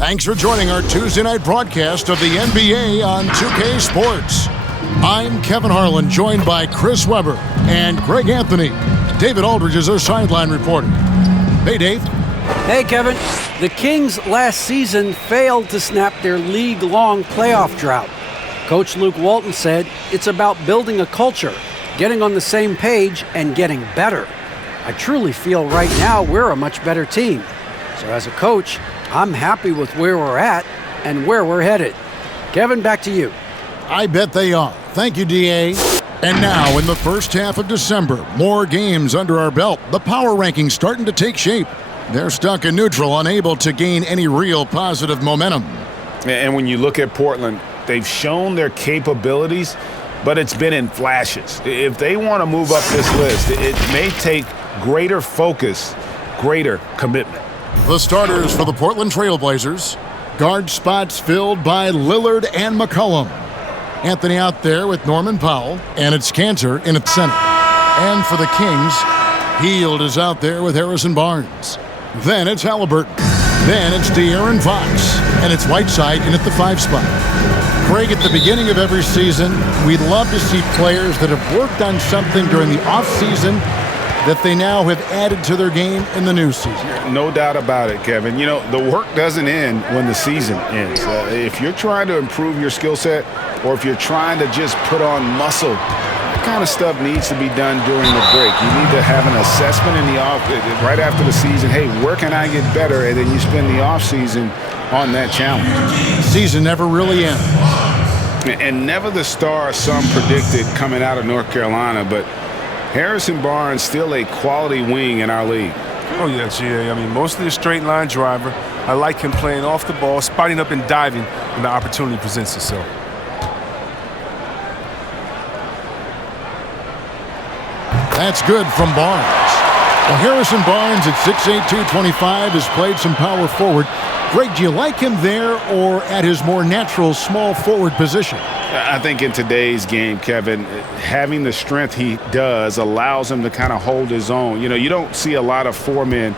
Thanks for joining our Tuesday night broadcast of the NBA on 2K Sports. I'm Kevin Harlan, joined by Chris Webber and Greg Anthony. David Aldridge is our sideline reporter. Hey, Dave. Hey, Kevin. The Kings last season failed to snap their league-long playoff drought. Coach Luke Walton said it's about building a culture, getting on the same page, and getting better. I truly feel right now we're a much better team. So as a coach, I'm happy with where we're at and where we're headed. Kevin, back to you. I bet they are. Thank you, D.A. And now, in the first half of December, more games under our belt. The power rankings starting to take shape. They're stuck in neutral, unable to gain any real positive momentum. And when you look at Portland, they've shown their capabilities, but it's been in flashes. If they want to move up this list, it may take greater focus, greater commitment. The starters for the Portland Trailblazers. Guard spots filled by Lillard and McCollum. Anthony out there with Norman Powell, and it's Cantor in at center. And for the Kings, Hield is out there with Harrison Barnes. Then it's Halliburton. Then it's De'Aaron Fox, and it's Whiteside in at the 5 spot. Craig, at the beginning of every season, we'd love to see players that have worked on something during the offseason that they now have added to their game in the new season. No doubt about it, Kevin. You know, the work doesn't end when the season ends. If you're trying to improve your skill set, or if you're trying to just put on muscle, that kind of stuff needs to be done during the break. You need to have an assessment in the off right after the season. Hey, where can I get better? And then you spend the off season on that challenge. Season never really ends. And never the star some predicted coming out of North Carolina, but Harrison Barnes still a quality wing in our league. Oh, yeah, GA. I mean, mostly a straight line driver. I like him playing off the ball, spotting up and diving when the opportunity presents itself. That's good from Barnes. Well, Harrison Barnes at 6'8", 225 has played some power forward. Greg, do you like him there or at his more natural small forward position? I think in today's game, Kevin, having the strength he does allows him to kind of hold his own. You know, you don't see a lot of 4 men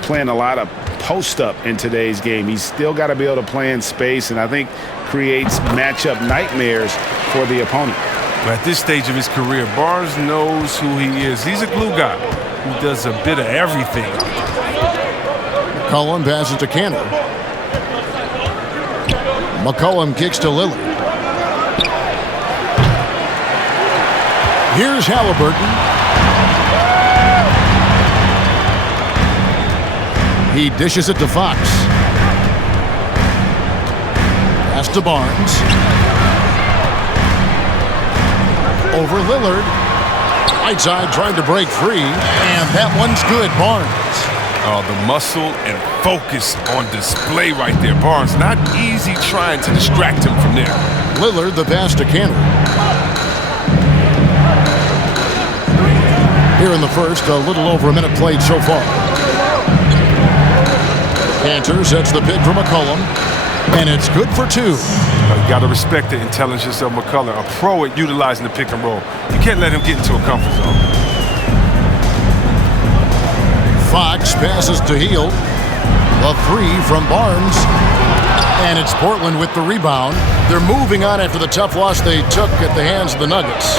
playing a lot of post-up in today's game. He's still got to be able to play in space, and I think creates matchup nightmares for the opponent. At this stage of his career, Barnes knows who he is. He's a glue guy who does a bit of everything. McCollum passes to Cantor. McCollum kicks to Lillard. Here's Halliburton. He dishes it to Fox. Pass to Barnes. Over Lillard. Whiteside trying to break free, and that one's good. Barnes. Oh, the muscle and focus on display right there. Barnes, not easy trying to distract him from there. Lillard, the pass to Cantor. Here in the first, a little over a minute played so far. Cantor sets the pick for McCollum, and it's good for 2. You got to respect the intelligence of McCullough, a pro at utilizing the pick and roll. You can't let him get into a comfort zone. Fox passes to Hield. A 3 from Barnes. And it's Portland with the rebound. They're moving on after the tough loss they took at the hands of the Nuggets.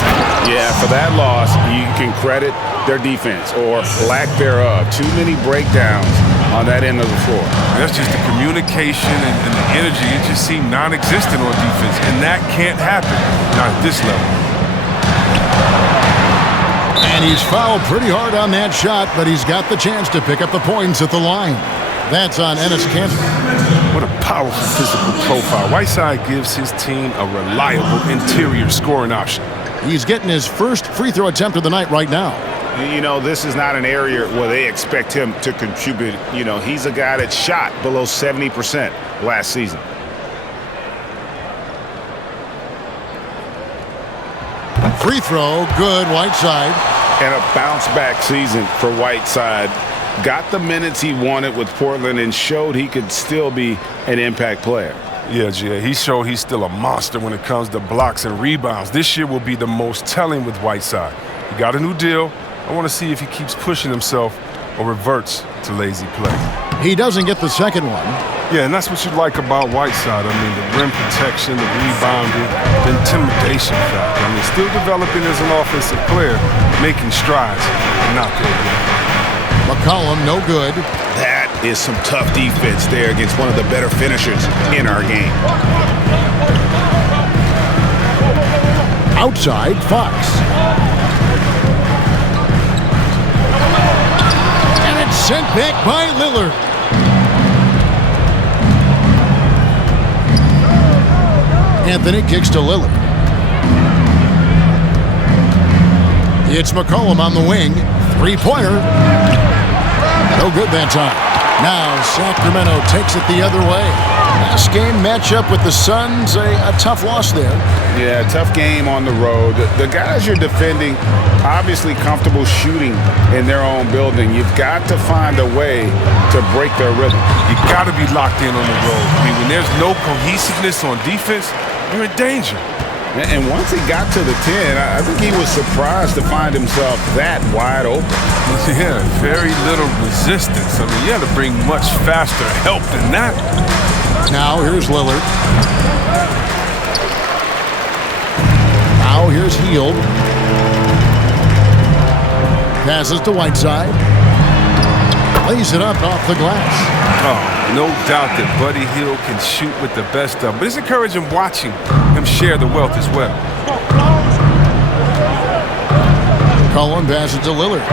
Yeah, for that loss, you can credit their defense or lack thereof. Too many breakdowns on that end of the floor. That's just the communication and the energy. It just seemed non-existent on defense, and that can't happen, not at this level. And he's fouled pretty hard on that shot, but he's got the chance to pick up the points at the line. That's on Enes Kanter. What a powerful physical profile. Whiteside gives his team a reliable interior scoring option. He's getting his first free throw attempt of the night right now. You know, this is not an area where they expect him to contribute. You know, he's a guy that shot below 70% last season. Free throw, good, Whiteside. And a bounce-back season for Whiteside. Got the minutes he wanted with Portland and showed he could still be an impact player. Yeah, Jay, he showed he's still a monster when it comes to blocks and rebounds. This year will be the most telling with Whiteside. He got a new deal. I want to see if he keeps pushing himself or reverts to lazy play. He doesn't get the second one. Yeah, and that's what you like about Whiteside. I mean, the rim protection, the rebounding, the intimidation factor. I mean, still developing as an offensive player, making strides, but not there yet. McCollum, no good. That is some tough defense there against one of the better finishers in our game. Outside, Fox. And it's sent back by Lillard. Anthony kicks to Lillard. It's McCollum on the wing. Three-pointer. No good that time. Now Sacramento takes it the other way. Last game matchup with the Suns, a tough loss there. Yeah, tough game on the road. The guys you're defending, obviously comfortable shooting in their own building. You've got to find a way to break their rhythm. You got to be locked in on the road. I mean, when there's no cohesiveness on defense, you're in danger. And once he got to the 10, I think he was surprised to find himself that wide open. Yeah, very little resistance. I mean, you had to bring much faster help than that. Now here's Lillard. Now here's Hield. Passes to Whiteside. Lays it up off the glass. Oh, no doubt that Buddy Hield can shoot with the best of them. But it's encouraging watching him share the wealth as well. Cullen passes to Lillard.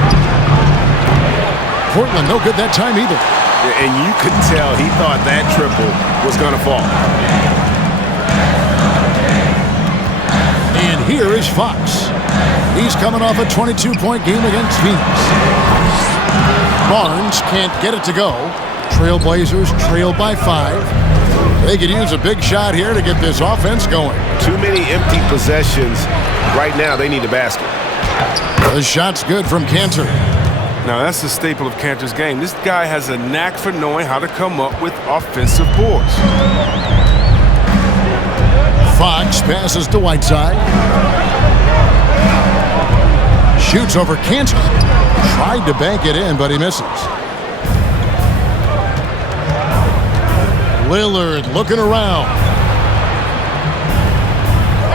Portland no good that time either. And you could tell he thought that triple was going to fall. And here is Fox. He's coming off a 22-point game against Phoenix. Barnes can't get it to go. Trailblazers trail by 5. They could use a big shot here to get this offense going. Too many empty possessions. Right now, they need a basket. The shot's good from Cantor. Now, that's the staple of Cantor's game. This guy has a knack for knowing how to come up with offensive boards. Fox passes to Whiteside. Shoots over Cantor. Tried to bank it in, but he misses. Lillard looking around.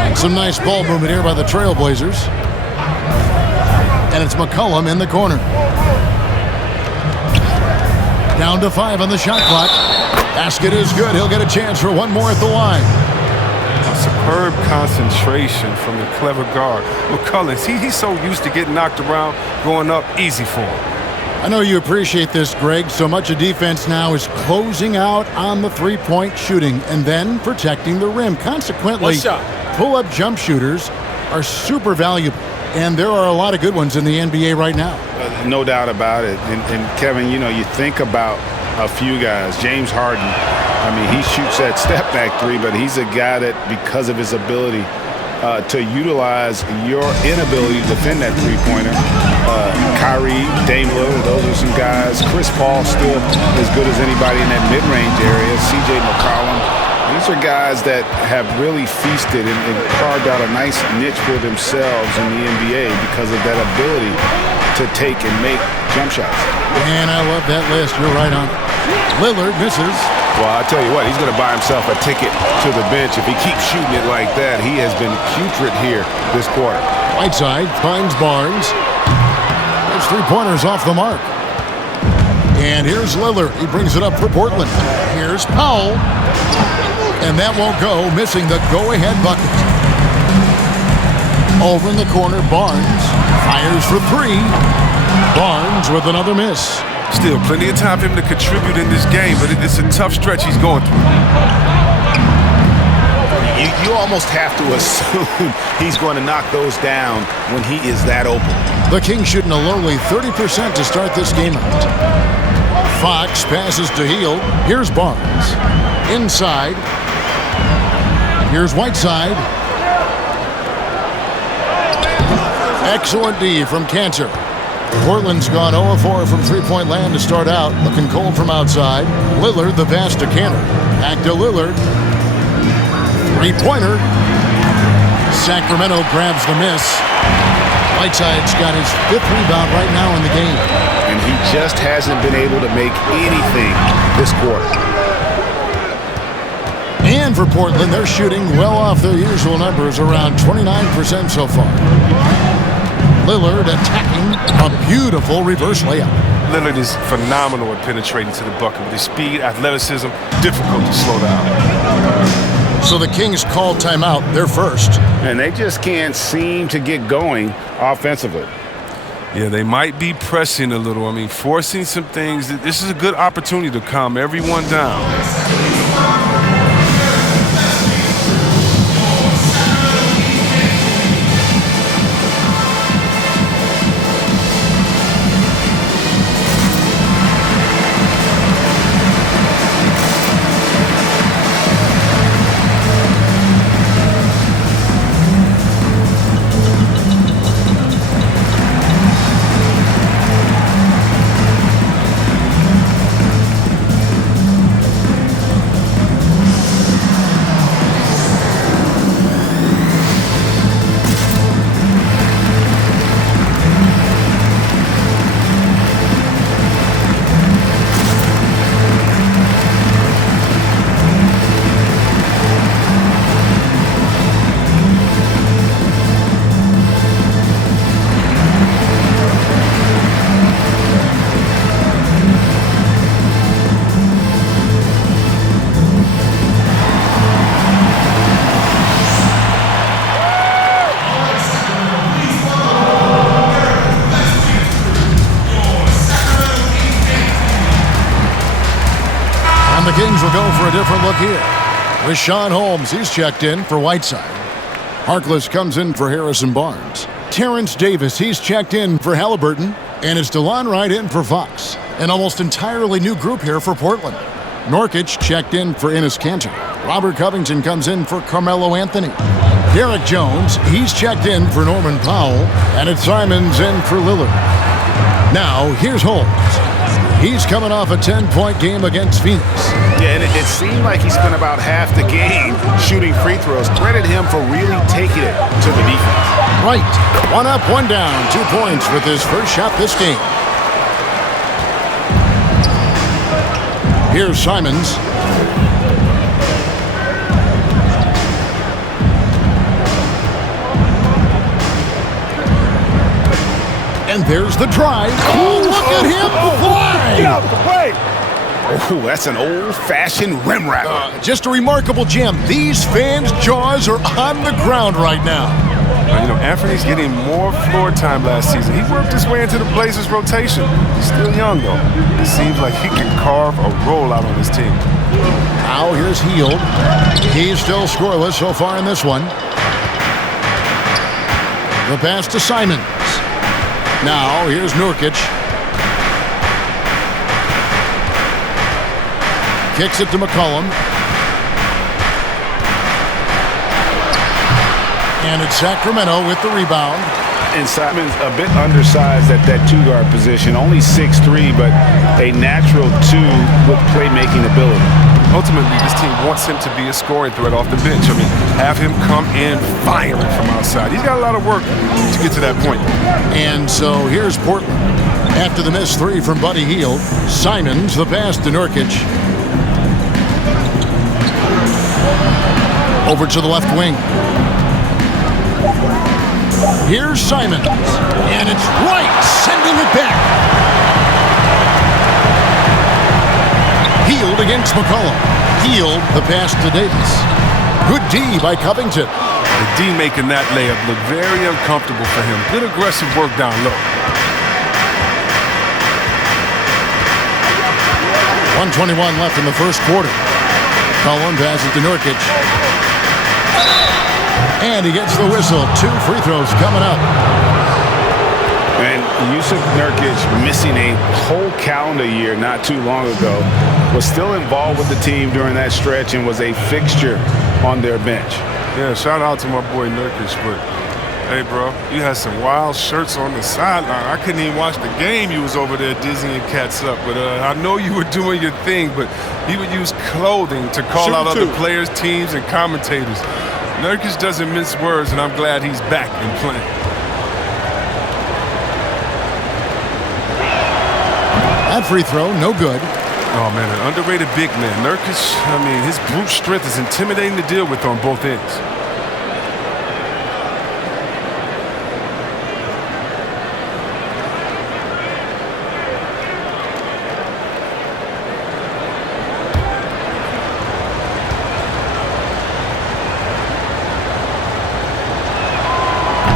And some nice ball movement here by the Trailblazers. And it's McCollum in the corner. Down to 5 on the shot clock. Basket is good. He'll get a chance for one more at the line. A superb concentration from the clever guard. McCollum, he's so used to getting knocked around, going up easy for him. I know you appreciate this, Greg. So much of defense now is closing out on the three-point shooting and then protecting the rim. Consequently, pull-up jump shooters are super valuable. And there are a lot of good ones in the NBA right now. No doubt about it. And Kevin, you know, you think about a few guys. James Harden, I mean, he shoots that step-back three, but he's a guy that, because of his ability to utilize your inability to defend that three-pointer. Kyrie, Dame Lillard, those are some guys. Chris Paul still as good as anybody in that mid-range area. C.J. McCollum. These are guys that have really feasted and carved out a nice niche for themselves in the NBA because of that ability to take and make jump shots. And I love that list. You're right on. Lillard misses. Well, I'll tell you what, he's going to buy himself a ticket to the bench. If he keeps shooting it like that, he has been putrid here this quarter. Whiteside finds Barnes. Those three-pointers off the mark. And here's Lillard. He brings it up for Portland. Here's Powell. And that won't go, missing the go-ahead bucket. Over in the corner, Barnes fires for 3. Barnes with another miss. Still plenty of time for him to contribute in this game, but it's a tough stretch he's going through. You almost have to assume he's going to knock those down when he is that open. The Kings shooting a lowly 30% to start this game out. Fox passes to Hield. Here's Barnes. Inside. Here's Whiteside. Excellent D from Cantor. Portland's gone 0-4 from three-point land to start out. Looking cold from outside. Lillard, the pass to Cantor. Back to Lillard. Three-pointer. Sacramento grabs the miss. Whiteside's got his 5th rebound right now in the game. And he just hasn't been able to make anything this quarter. for Portland, they're shooting well off their usual numbers, around 29% so far. Lillard attacking a beautiful reverse layup. Lillard is phenomenal at penetrating to the bucket. With his speed, athleticism, difficult to slow down. So the Kings call timeout, their first. And they just can't seem to get going offensively. Yeah, they might be pressing a little. I mean, forcing some things. This is a good opportunity to calm everyone down. The Kings will go for a different look here. Rashawn Holmes, he's checked in for Whiteside. Harkless comes in for Harrison Barnes. Terrence Davis, he's checked in for Halliburton. And it's DeLon Wright in for Fox. An almost entirely new group here for Portland. Nurkic checked in for Enes Kanter. Robert Covington comes in for Carmelo Anthony. Derek Jones, he's checked in for Norman Powell. And it's Simons in for Lillard. Now, here's Holmes. He's coming off a 10-point game against Phoenix. Yeah, and it seemed like he spent about half the game shooting free throws. Credit him for really taking it to the defense. Right. One up, one down. 2 points with his first shot this game. Here's Simons. And there's the drive. Oh, look at him fly! Get out of the way! Oh, that's an old-fashioned rim wrapper. Just a remarkable gem. These fans' jaws are on the ground right now. You know, Anthony's getting more floor time last season. He worked his way into the Blazers' rotation. He's still young, though. It seems like he can carve a rollout on his team. Now here's Hield. He's still scoreless so far in this one. The pass to Simons. Now here's Nurkic. Kicks it to McCollum. And it's Sacramento with the rebound. And Simons a bit undersized at that two-guard position. Only 6'3", but a natural 2 with playmaking ability. Ultimately, this team wants him to be a scoring threat off the bench. I mean, have him come in firing from outside. He's got a lot of work to get to that point. And so here's Portland. After the missed 3 from Buddy Hield, Simons the pass to Nurkic. Over to the left wing. Here's Simons. And it's Wright sending it back. Hield against McCollum. Hield the pass to Davis. Good D by Covington. The D making that layup look very uncomfortable for him. Good aggressive work down low. 1:21 left in the first quarter. McCollum passes to Nurkic. And he gets the whistle. 2 free throws coming up. And Yusuf Nurkic, missing a whole calendar year not too long ago, was still involved with the team during that stretch and was a fixture on their bench. Yeah, shout out to my boy Nurkic, but hey, bro, you had some wild shirts on the sideline. I couldn't even watch the game. You was over there dizzying cats up, but I know you were doing your thing, but he would use clothing to call out other players, teams, and commentators. Nurkic doesn't mince words, and I'm glad he's back and playing. That free throw, no good. Oh, man, an underrated big man. Nurkic, I mean, his brute strength is intimidating to deal with on both ends.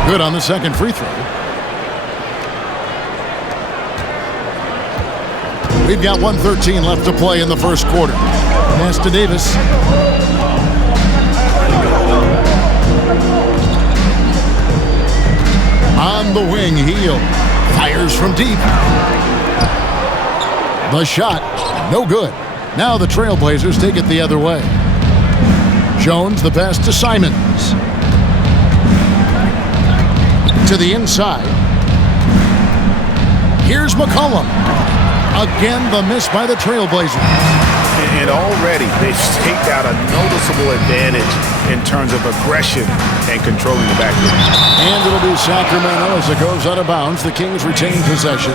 Good on the second free throw. We've got 1:13 left to play in the first quarter. Pass to Davis. On the wing, Heel fires from deep. The shot, no good. Now the Trailblazers take it the other way. Jones, the pass to Simons. To the inside. Here's McCollum. Again, the miss by the Trailblazers. And already they've staked out a noticeable advantage in terms of aggression and controlling the backcourt. And it'll be Sacramento as it goes out of bounds. The Kings retain possession.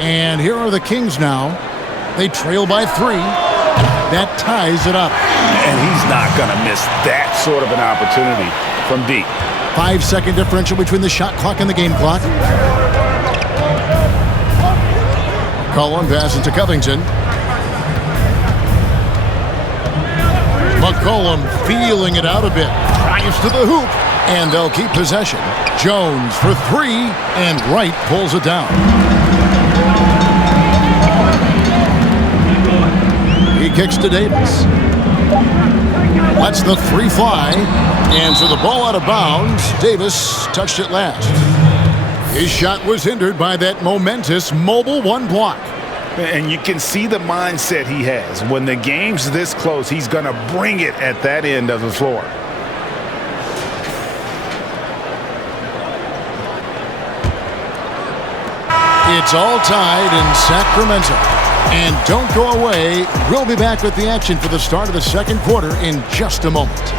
And here are the Kings now. They trail by 3. That ties it up. And he's not going to miss that sort of an opportunity from deep. 5-second differential between the shot clock and the game clock. McCollum passes to Covington. McCollum feeling it out a bit. Drives to the hoop. And they'll keep possession. Jones for 3. And Wright pulls it down. He kicks to Davis. Lets the 3 fly. And so the ball out of bounds. Davis touched it last. His shot was hindered by that momentous mobile 1 block. And you can see the mindset he has. When the game's this close, he's going to bring it at that end of the floor. It's all tied in Sacramento. And don't go away. We'll be back with the action for the start of the second quarter in just a moment.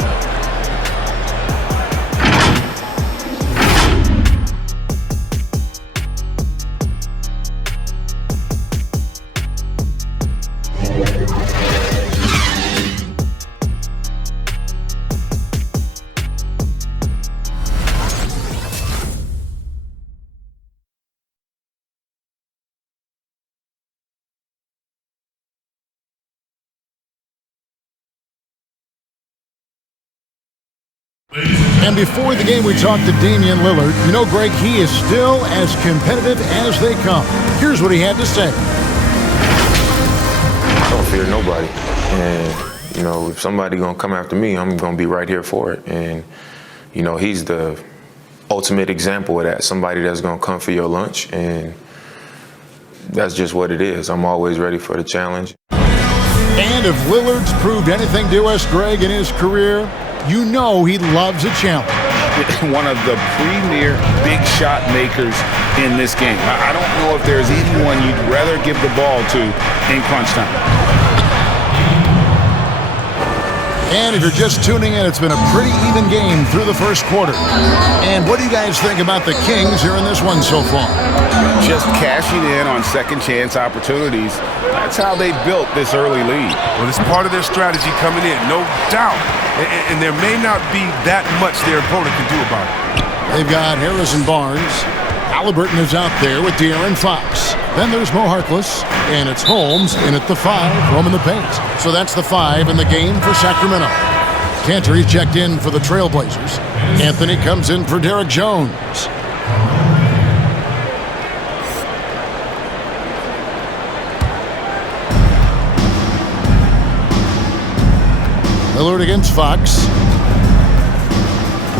And before the game, we talked to Damian Lillard. You know, Greg, he is still as competitive as they come. Here's what he had to say. I don't fear nobody. And, you know, if somebody going to come after me, I'm going to be right here for it. And, you know, he's the ultimate example of that. Somebody that's going to come for your lunch. And that's just what it is. I'm always ready for the challenge. And if Lillard's proved anything to us, Greg, in his career, you know he loves a challenge. One of the premier big shot makers in this game. I don't know if there's anyone you'd rather give the ball to in crunch time. And if you're just tuning in, it's been a pretty even game through the first quarter. And what do you guys think about the Kings here in this one so far? Just cashing in on second chance opportunities. That's how they built this early lead. Well, it's part of their strategy coming in, no doubt. And there may not be that much their opponent can do about it. They've got Harrison Barnes. Halliburton is out there with De'Aaron Fox. Then there's Mo Harkless, and it's Holmes in at the 5, roaming the paint. So that's the 5 in the game for Sacramento. Cantor, he's checked in for the Trailblazers. Anthony comes in for Derek Jones. Lillard against Fox.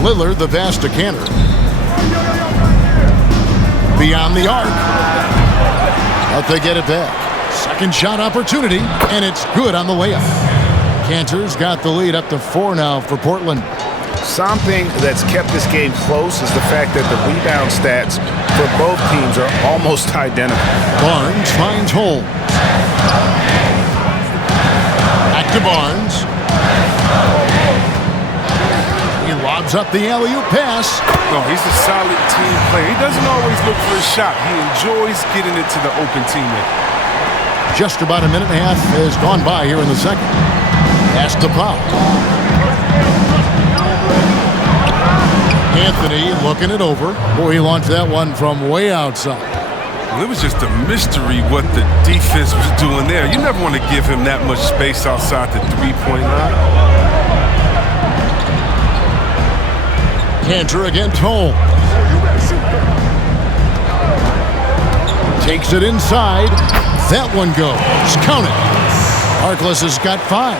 Lillard, the pass to Cantor. Beyond the arc. But they get it back. Second shot opportunity, and it's good on the layup. Cantor's got the lead up to 4 now for Portland. Something that's kept this game close is the fact that the rebound stats for both teams are almost identical. Barnes finds Holmes. A to Barnes. He lobs up the alley-oop pass. No, he's a solid team player. He doesn't always look for a shot. He enjoys getting it to the open teammate. Just about a minute and a half has gone by here in the second. Pass to Powell. Anthony looking it over. Boy, he launched that one from way outside. Well, it was just a mystery what the defense was doing there. You never want to give him that much space outside the three-point line. Cantor against Holmes. Takes it inside. That one goes. Count it. Harkless has got 5.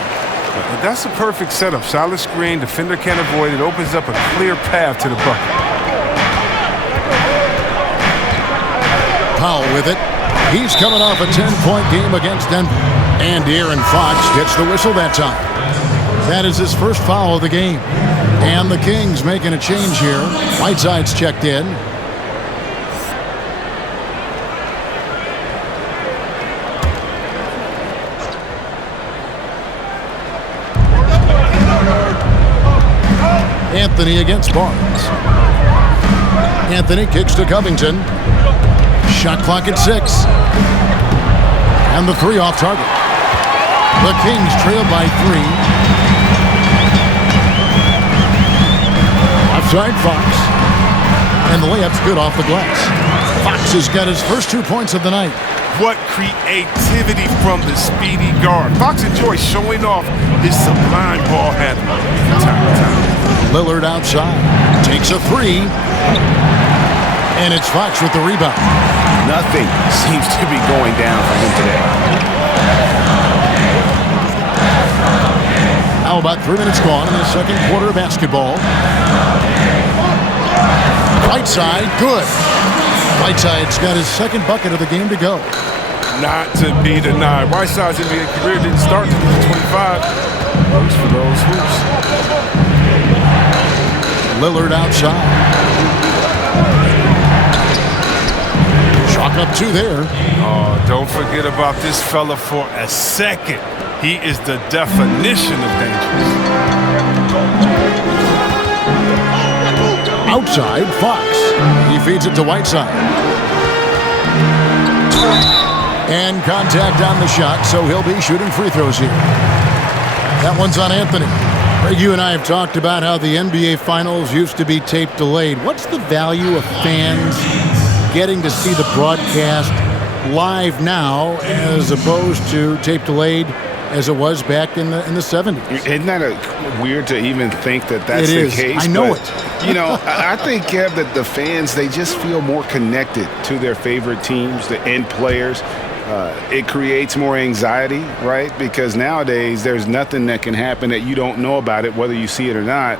That's a perfect setup. Solid screen. Defender can't avoid it. Opens up a clear path to the bucket. Powell with it. He's coming off a 10-point game against Denver. And De'Aaron Fox gets the whistle that time. That is his first foul of the game. And the Kings making a change here. Whiteside's checked in. Anthony against Barnes. Anthony kicks to Covington. Shot clock at 6. And the 3 off target. The Kings trail by 3. Offside Fox. And the layup's good off the glass. Fox has got his first 2 points of the night. What creativity from the speedy guard. Fox enjoys showing off his sublime ball handling. Lillard outside. Takes a 3. And it's Fox with the rebound. Nothing seems to be going down for him today. Now about 3 minutes gone in the second quarter of basketball. Whiteside, good. Whiteside's got his second bucket of the game to go. Not to be denied. Whiteside's NBA career didn't start until he was 25. Works for those hoops. Lillard outside. Chalk up 2 there. Oh, don't forget about this fella for a second. He is the definition of dangerous. Outside, Fox. He feeds it to Whiteside. And contact on the shot, so he'll be shooting free throws here. That one's on Anthony. Greg, you and I have talked about how the NBA Finals used to be tape delayed. What's the value of fans getting to see the broadcast live now as opposed to tape delayed as it was back in the 70s? Isn't that weird to even think that that's the case? I know it. You know, I think, Kev, that the fans, they just feel more connected to their favorite teams, the end players. It creates more anxiety, right? Because nowadays there's nothing that can happen that you don't know about it, whether you see it or not.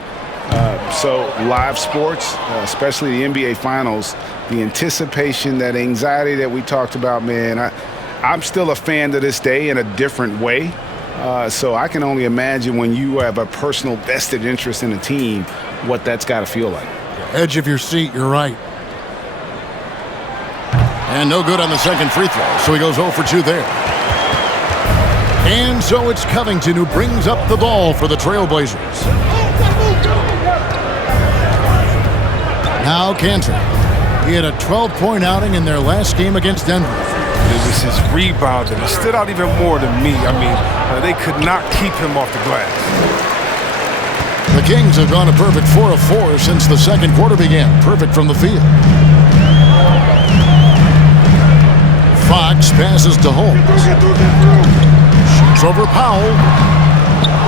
So live sports, especially the NBA Finals, the anticipation, that anxiety that we talked about, man, I'm still a fan to this day in a different way. So I can only imagine when you have a personal vested interest in a team, what that's got to feel like. Edge of your seat, you're right. And no good on the second free throw, so he goes 0 for 2 there. And so it's Covington who brings up the ball for the Trailblazers. Now Cantor. He had a 12-point outing in their last game against Denver. It was his rebounding. It stood out even more than me. I mean, they could not keep him off the glass. The Kings have gone a perfect 4 of 4 since the second quarter began. Perfect from the field. Fox passes to Holmes. Shoots over Powell.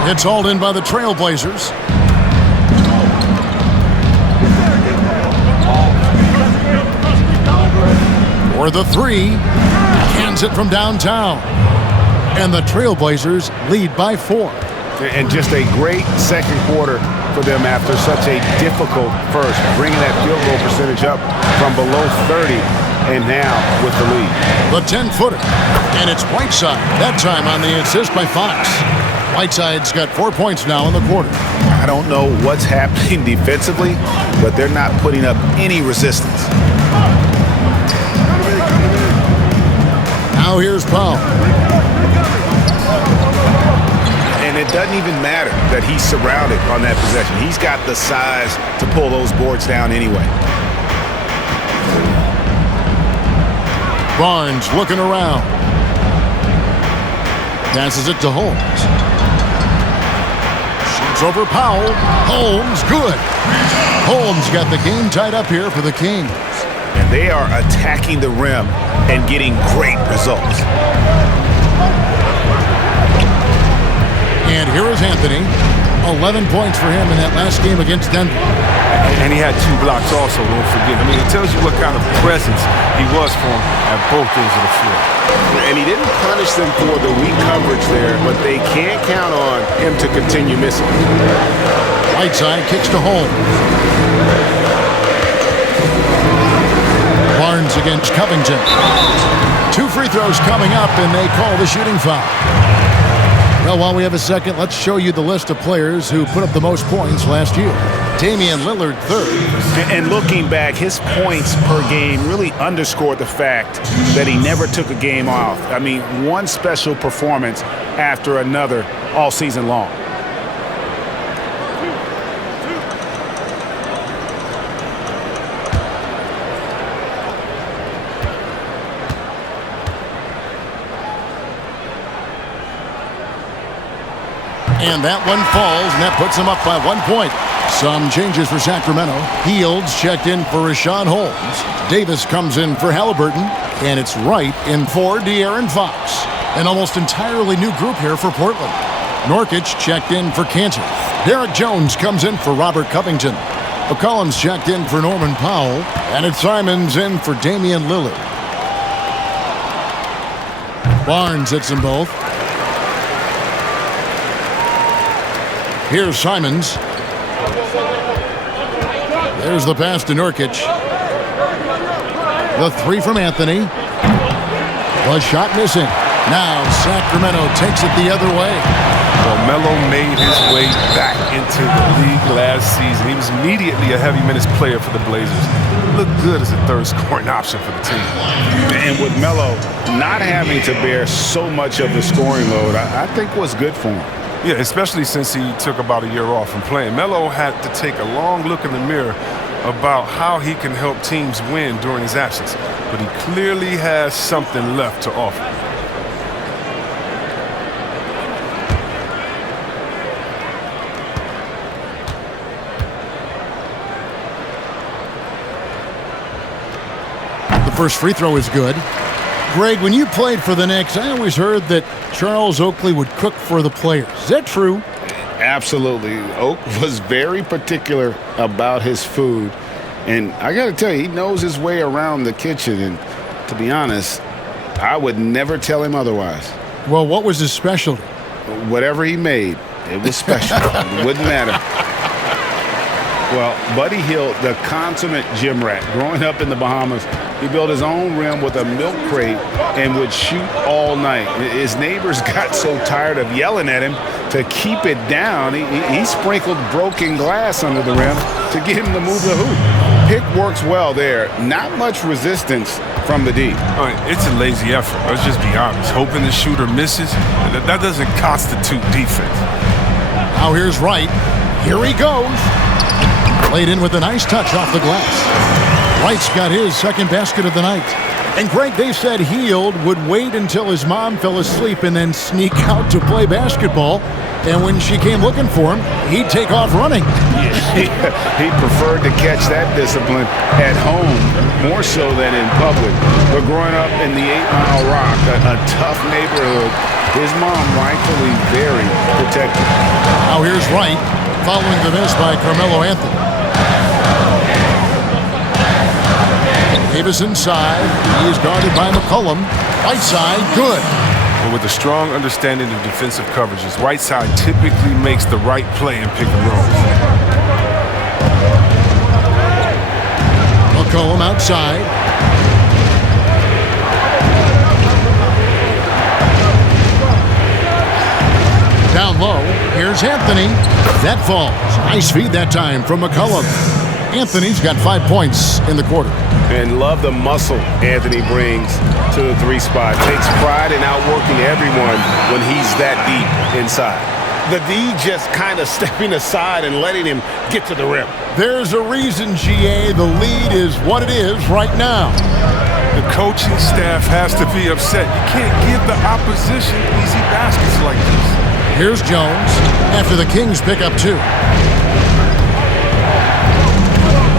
It's hauled in by the Trailblazers. For the 3. Cans it from downtown. And the Trailblazers lead by 4. And just a great second quarter for them after such a difficult first, bringing that field goal percentage up from below 30 and now with the lead. The 10-footer, and it's Whiteside, that time on the assist by Fox. Whiteside's got 4 points now in the quarter. I don't know what's happening defensively, but they're not putting up any resistance. Now here's Powell. doesn't even matter that he's surrounded on that possession. He's got the size to pull those boards down anyway. Barnes looking around. Passes it to Holmes. Shoots over Powell. Holmes, good. Holmes got the game tied up here for the Kings. And they are attacking the rim and getting great results. And here is Anthony. 11 points for him in that last game against Denver. And he had 2 blocks also, don't forget. I mean, it tells you what kind of presence he was for him at both ends of the floor. And he didn't punish them for the weak coverage there, but they can't count on him to continue missing. Whiteside kicks to Holmes. Barnes against Covington. 2 free throws coming up, and they call the shooting foul. Well, while we have a second, let's show you the list of players who put up the most points last year. Damian Lillard, third. And looking back, his points per game really underscored the fact that he never took a game off. I mean, one special performance after another all season long. And that one falls, and that puts him up by 1 point. Some changes for Sacramento. Fields checked in for Rashawn Holmes. Davis comes in for Halliburton. And it's Wright in for De'Aaron Fox. An almost entirely new group here for Portland. Nurkic checked in for Cantor. Derek Jones comes in for Robert Covington. McCollum's checked in for Norman Powell. And it's Simons in for Damian Lillard. Barnes hits them both. Here's Simons. There's the pass to Nurkic. The 3 from Anthony. The shot missing. Now Sacramento takes it the other way. Well, Melo made his way back into the league last season. He was immediately a heavy minutes player for the Blazers. Looked good as a third scoring option for the team. And with Melo not having to bear so much of the scoring load, I think was good for him. Yeah, especially since he took about a year off from playing. Melo had to take a long look in the mirror about how he can help teams win during his absence. But he clearly has something left to offer. The first free throw is good. Greg, when you played for the Knicks, I always heard that Charles Oakley would cook for the players. Is that true? Absolutely. Oak was very particular about his food. And I got to tell you, he knows his way around the kitchen. And to be honest, I would never tell him otherwise. Well, what was his specialty? Whatever he made, it was special. It wouldn't matter. Well, Buddy Hield, the consummate gym rat, growing up in the Bahamas, he built his own rim with a milk crate and would shoot all night. His neighbors got so tired of yelling at him to keep it down, he sprinkled broken glass under the rim to get him to move the hoop. Pick works well there. Not much resistance from the D. All right, it's a lazy effort. Let's just be honest. Hoping the shooter misses, that doesn't constitute defense. Now here's Wright. Here he goes. Played in with a nice touch off the glass. Wright's got his second basket of the night. And Greg, they said Hield would wait until his mom fell asleep and then sneak out to play basketball. And when she came looking for him, he'd take off running. He preferred to catch that discipline at home more so than in public. But growing up in the 8 Mile Rock, a tough neighborhood, his mom rightfully very protective. Now here's Wright, following the miss by Carmelo Anthony. Davis inside. He is guarded by McCollum. Whiteside, good. But with a strong understanding of defensive coverages, Whiteside typically makes the right play in pick and roll. McCollum outside. Down low, here's Anthony. That falls. Nice feed that time from McCollum. Anthony's got 5 points in the quarter. And love the muscle Anthony brings to the 3 spot. Takes pride in outworking everyone when he's that deep inside. the D just kind of stepping aside and letting him get to the rim. There's a reason, GA, the lead is what it is right now. The coaching staff has to be upset. You can't give the opposition easy baskets like this. Here's Jones after the Kings pick up 2.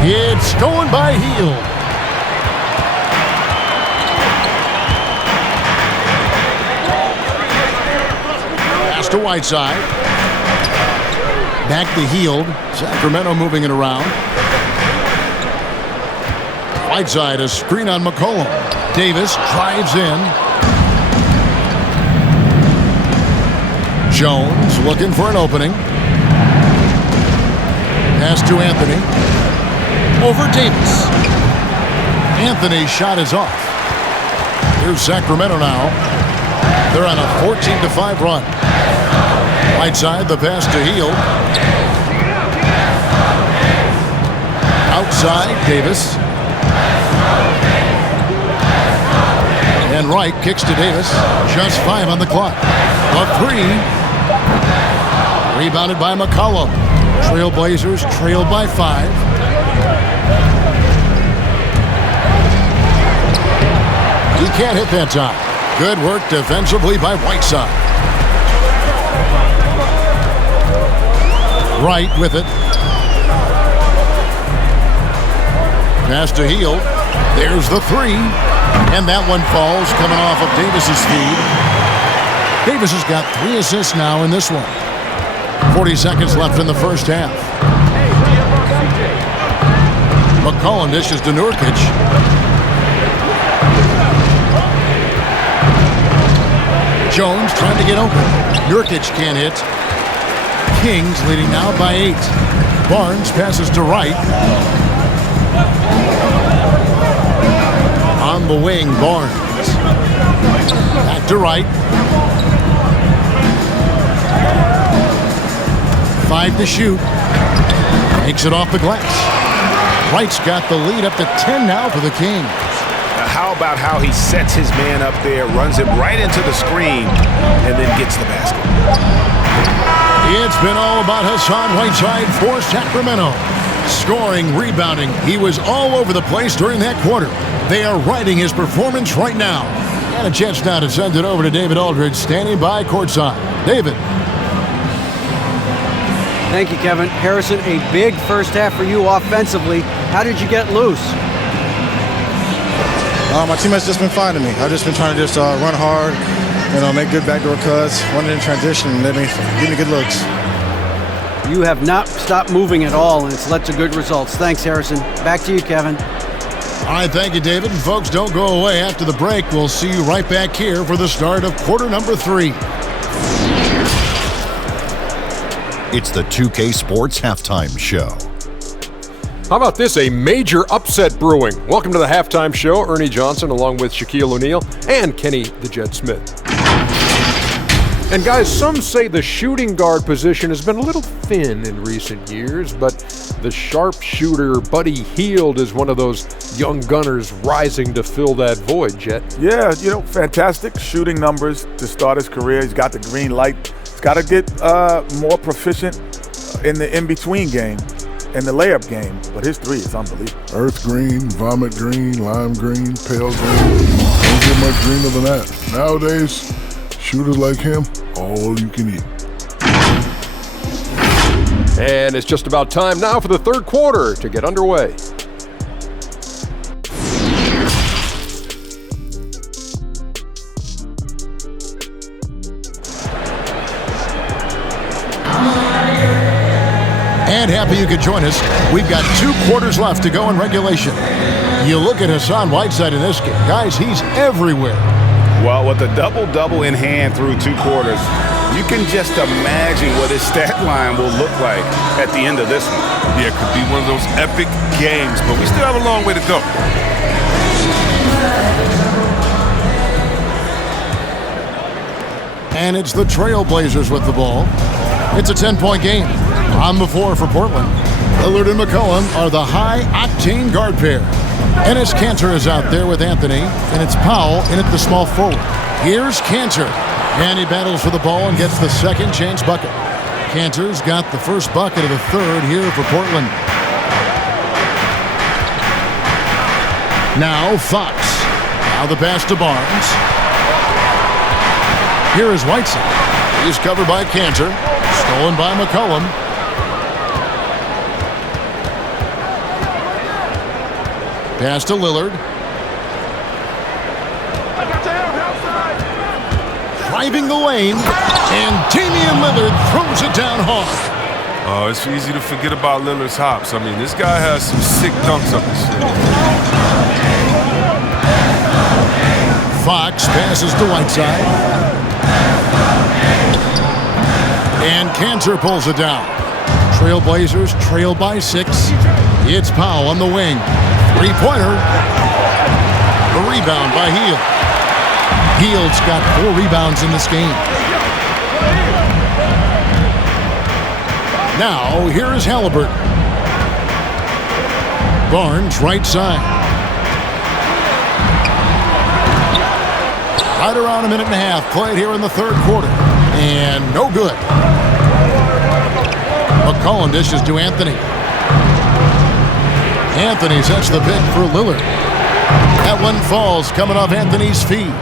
It's stolen by Hield. Pass to Whiteside. Back to Hield. Sacramento moving it around. Whiteside, a screen on McCollum. Davis drives in. Jones looking for an opening. Pass to Anthony. Over Davis. Anthony's shot is off. Here's Sacramento now. They're on a 14-5 run. Whiteside, the pass to Hield. Outside, Davis. And Wright kicks to Davis. Just 5 on the clock. A 3. Rebounded by McCollum. Trailblazers trailed by 5. He can't hit that time. Good work defensively by Whiteside. Wright with it. Pass to Hield. There's the 3. And that one falls, coming off of Davis's feed. Davis has got 3 assists now in this one. 40 seconds left in the first half. McCollum dishes to Nurkic. Jones trying to get open. Nurkic can't hit. Kings leading now by 8. Barnes passes to Wright. On the wing, Barnes. Back to Wright. 5 to shoot. Makes it off the glass. Wright's got the lead up to 10 now for the Kings. How about how he sets his man up there, runs it right into the screen, and then gets the basket. It's been all about Hassan Whiteside for Sacramento. Scoring, rebounding, he was all over the place during that quarter. They are riding his performance right now. And a chance now to send it over to David Aldridge, standing by courtside. David. Thank you, Kevin. Harrison, a big first half for you offensively. How did you get loose? My teammates just been finding me. I've just been trying to run hard, make good backdoor cuts, running in transition, and give me good looks. You have not stopped moving at all, and it's led to good results. Thanks, Harrison. Back to you, Kevin. All right, thank you, David. And folks, don't go away. After the break, we'll see you right back here for the start of quarter number 3. It's the 2K Sports Halftime Show. How about this? A major upset brewing. Welcome to the Halftime Show. Ernie Johnson along with Shaquille O'Neal and Kenny the Jet Smith. And guys, some say the shooting guard position has been a little thin in recent years, but the sharpshooter Buddy Hield is one of those young gunners rising to fill that void, Jet. Yeah, fantastic shooting numbers to start his career. He's got the green light. He's got to get more proficient in the in-between game. In the layup game, but his 3 is unbelievable. Earth green, vomit green, lime green, pale green. Don't get much greener than that. Nowadays, shooters like him, all you can eat. And it's just about time now for the third quarter to get underway. And happy you could join us. We've got 2 quarters left to go in regulation. You look at Hassan Whiteside in this game. Guys, he's everywhere. Well, with a double-double in hand through 2 quarters, you can just imagine what his stat line will look like at the end of this one. Yeah, it could be one of those epic games, but we still have a long way to go. And it's the Trailblazers with the ball. It's a 10-point game. On the floor for Portland, Lillard and McCollum are the high-octane guard pair. Enes Kanter is out there with Anthony, and it's Powell in at the small forward. Here's Kanter, and he battles for the ball and gets the second chance bucket. Cantor's got the first bucket of the third here for Portland. Now Fox. Now the pass to Barnes. Here is Whiteside. He's covered by Cantor. Stolen by McCollum. Pass to Lillard. Driving the lane, and Damian Lillard throws it down hard. Oh, it's easy to forget about Lillard's hops. I mean, this guy has some sick dunks up his sleeve. Fox passes to Whiteside. And Cantor pulls it down. Trailblazers trail by 6. It's Powell on the wing. Three-pointer. The rebound by Hield. Hield's got 4 rebounds in this game. Now, here is Halliburton. Barnes, right side. Right around a minute and a half played here in the third quarter. And no good. McCollum dishes to Anthony. Anthony sets the pick for Lillard. That one falls coming off Anthony's feet.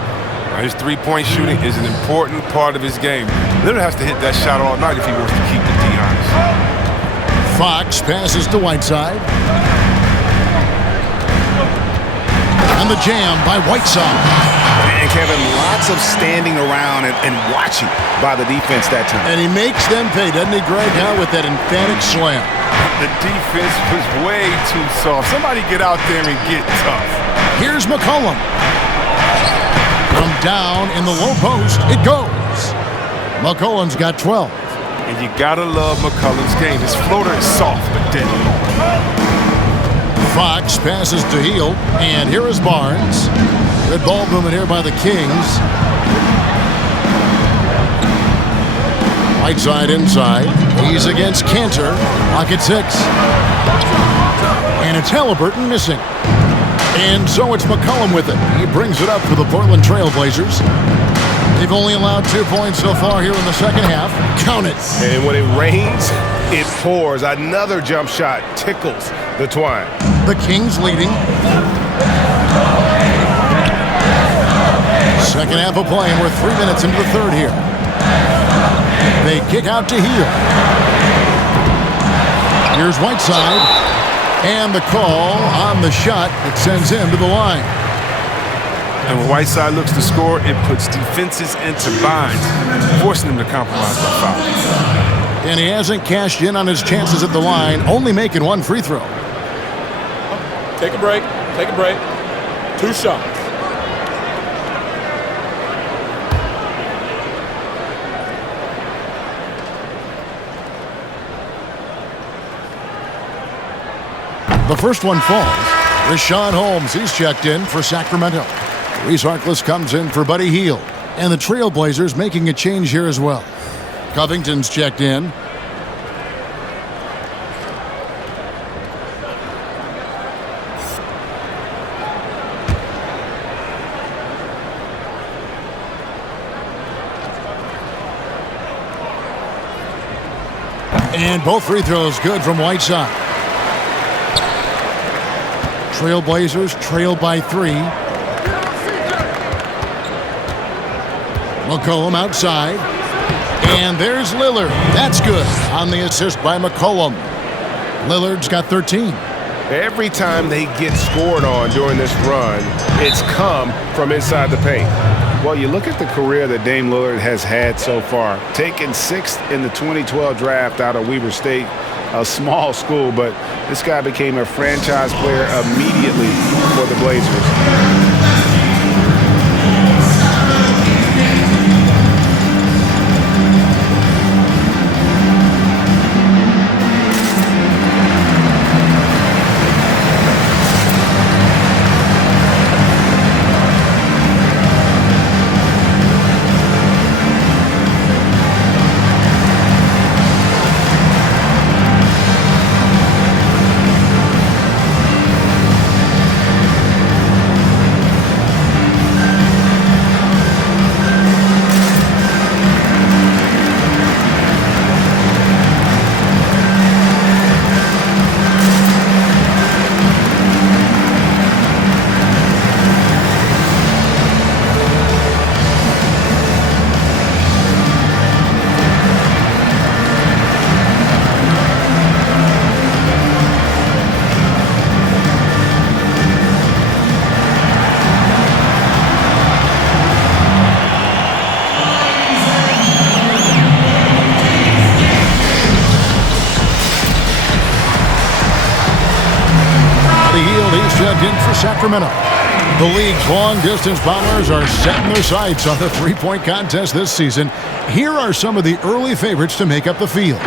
His three-point shooting is an important part of his game. Lillard has to hit that shot all night if he wants to keep the D honest. Fox passes to Whiteside. And the jam by Whiteside. And Kevin, lots of standing around and watching by the defense that time. And he makes them pay, doesn't he, Greg? How with that emphatic slam. The defense was way too soft. Somebody get out there and get tough. Here's McCollum. From down in the low post, it goes. McCollum's got 12. And you gotta love McCollum's game. His floater is soft but deadly. Fox passes to Hield, and here is Barnes. Good ball movement here by the Kings. Whiteside inside. He's against Cantor. Pocket 6. And it's Halliburton missing. And so it's McCollum with it. He brings it up for the Portland Trailblazers. They've only allowed 2 points so far here in the second half. Count it. And when it rains, it pours. Another jump shot tickles the twine. The Kings leading. Second half of play, and we're 3 minutes into the third here. They kick out to Hield. Here's Whiteside. And the call on the shot that sends him to the line. And when Whiteside looks to score, it puts defenses into binds, forcing them to compromise by foul. And he hasn't cashed in on his chances at the line, only making 1 free throw. Take a break. Take a break. 2 shots. The first one falls. Rashawn Holmes, he's checked in for Sacramento. Reese Harkless comes in for Buddy Hield. And the Trailblazers making a change here as well. Covington's checked in. And both free throws good from Whiteside. Trailblazers trail by 3. McCollum outside. And there's Lillard. That's good on the assist by McCollum. Lillard's got 13. Every time they get scored on during this run, it's come from inside the paint. Well, you look at the career that Dame Lillard has had so far. Taken 6th in the 2012 draft out of Weber State, a small school, but this guy became a franchise player immediately for the Blazers. Sacramento. The league's long-distance bombers are setting their sights on the three-point contest this season. Here are some of the early favorites to make up the field.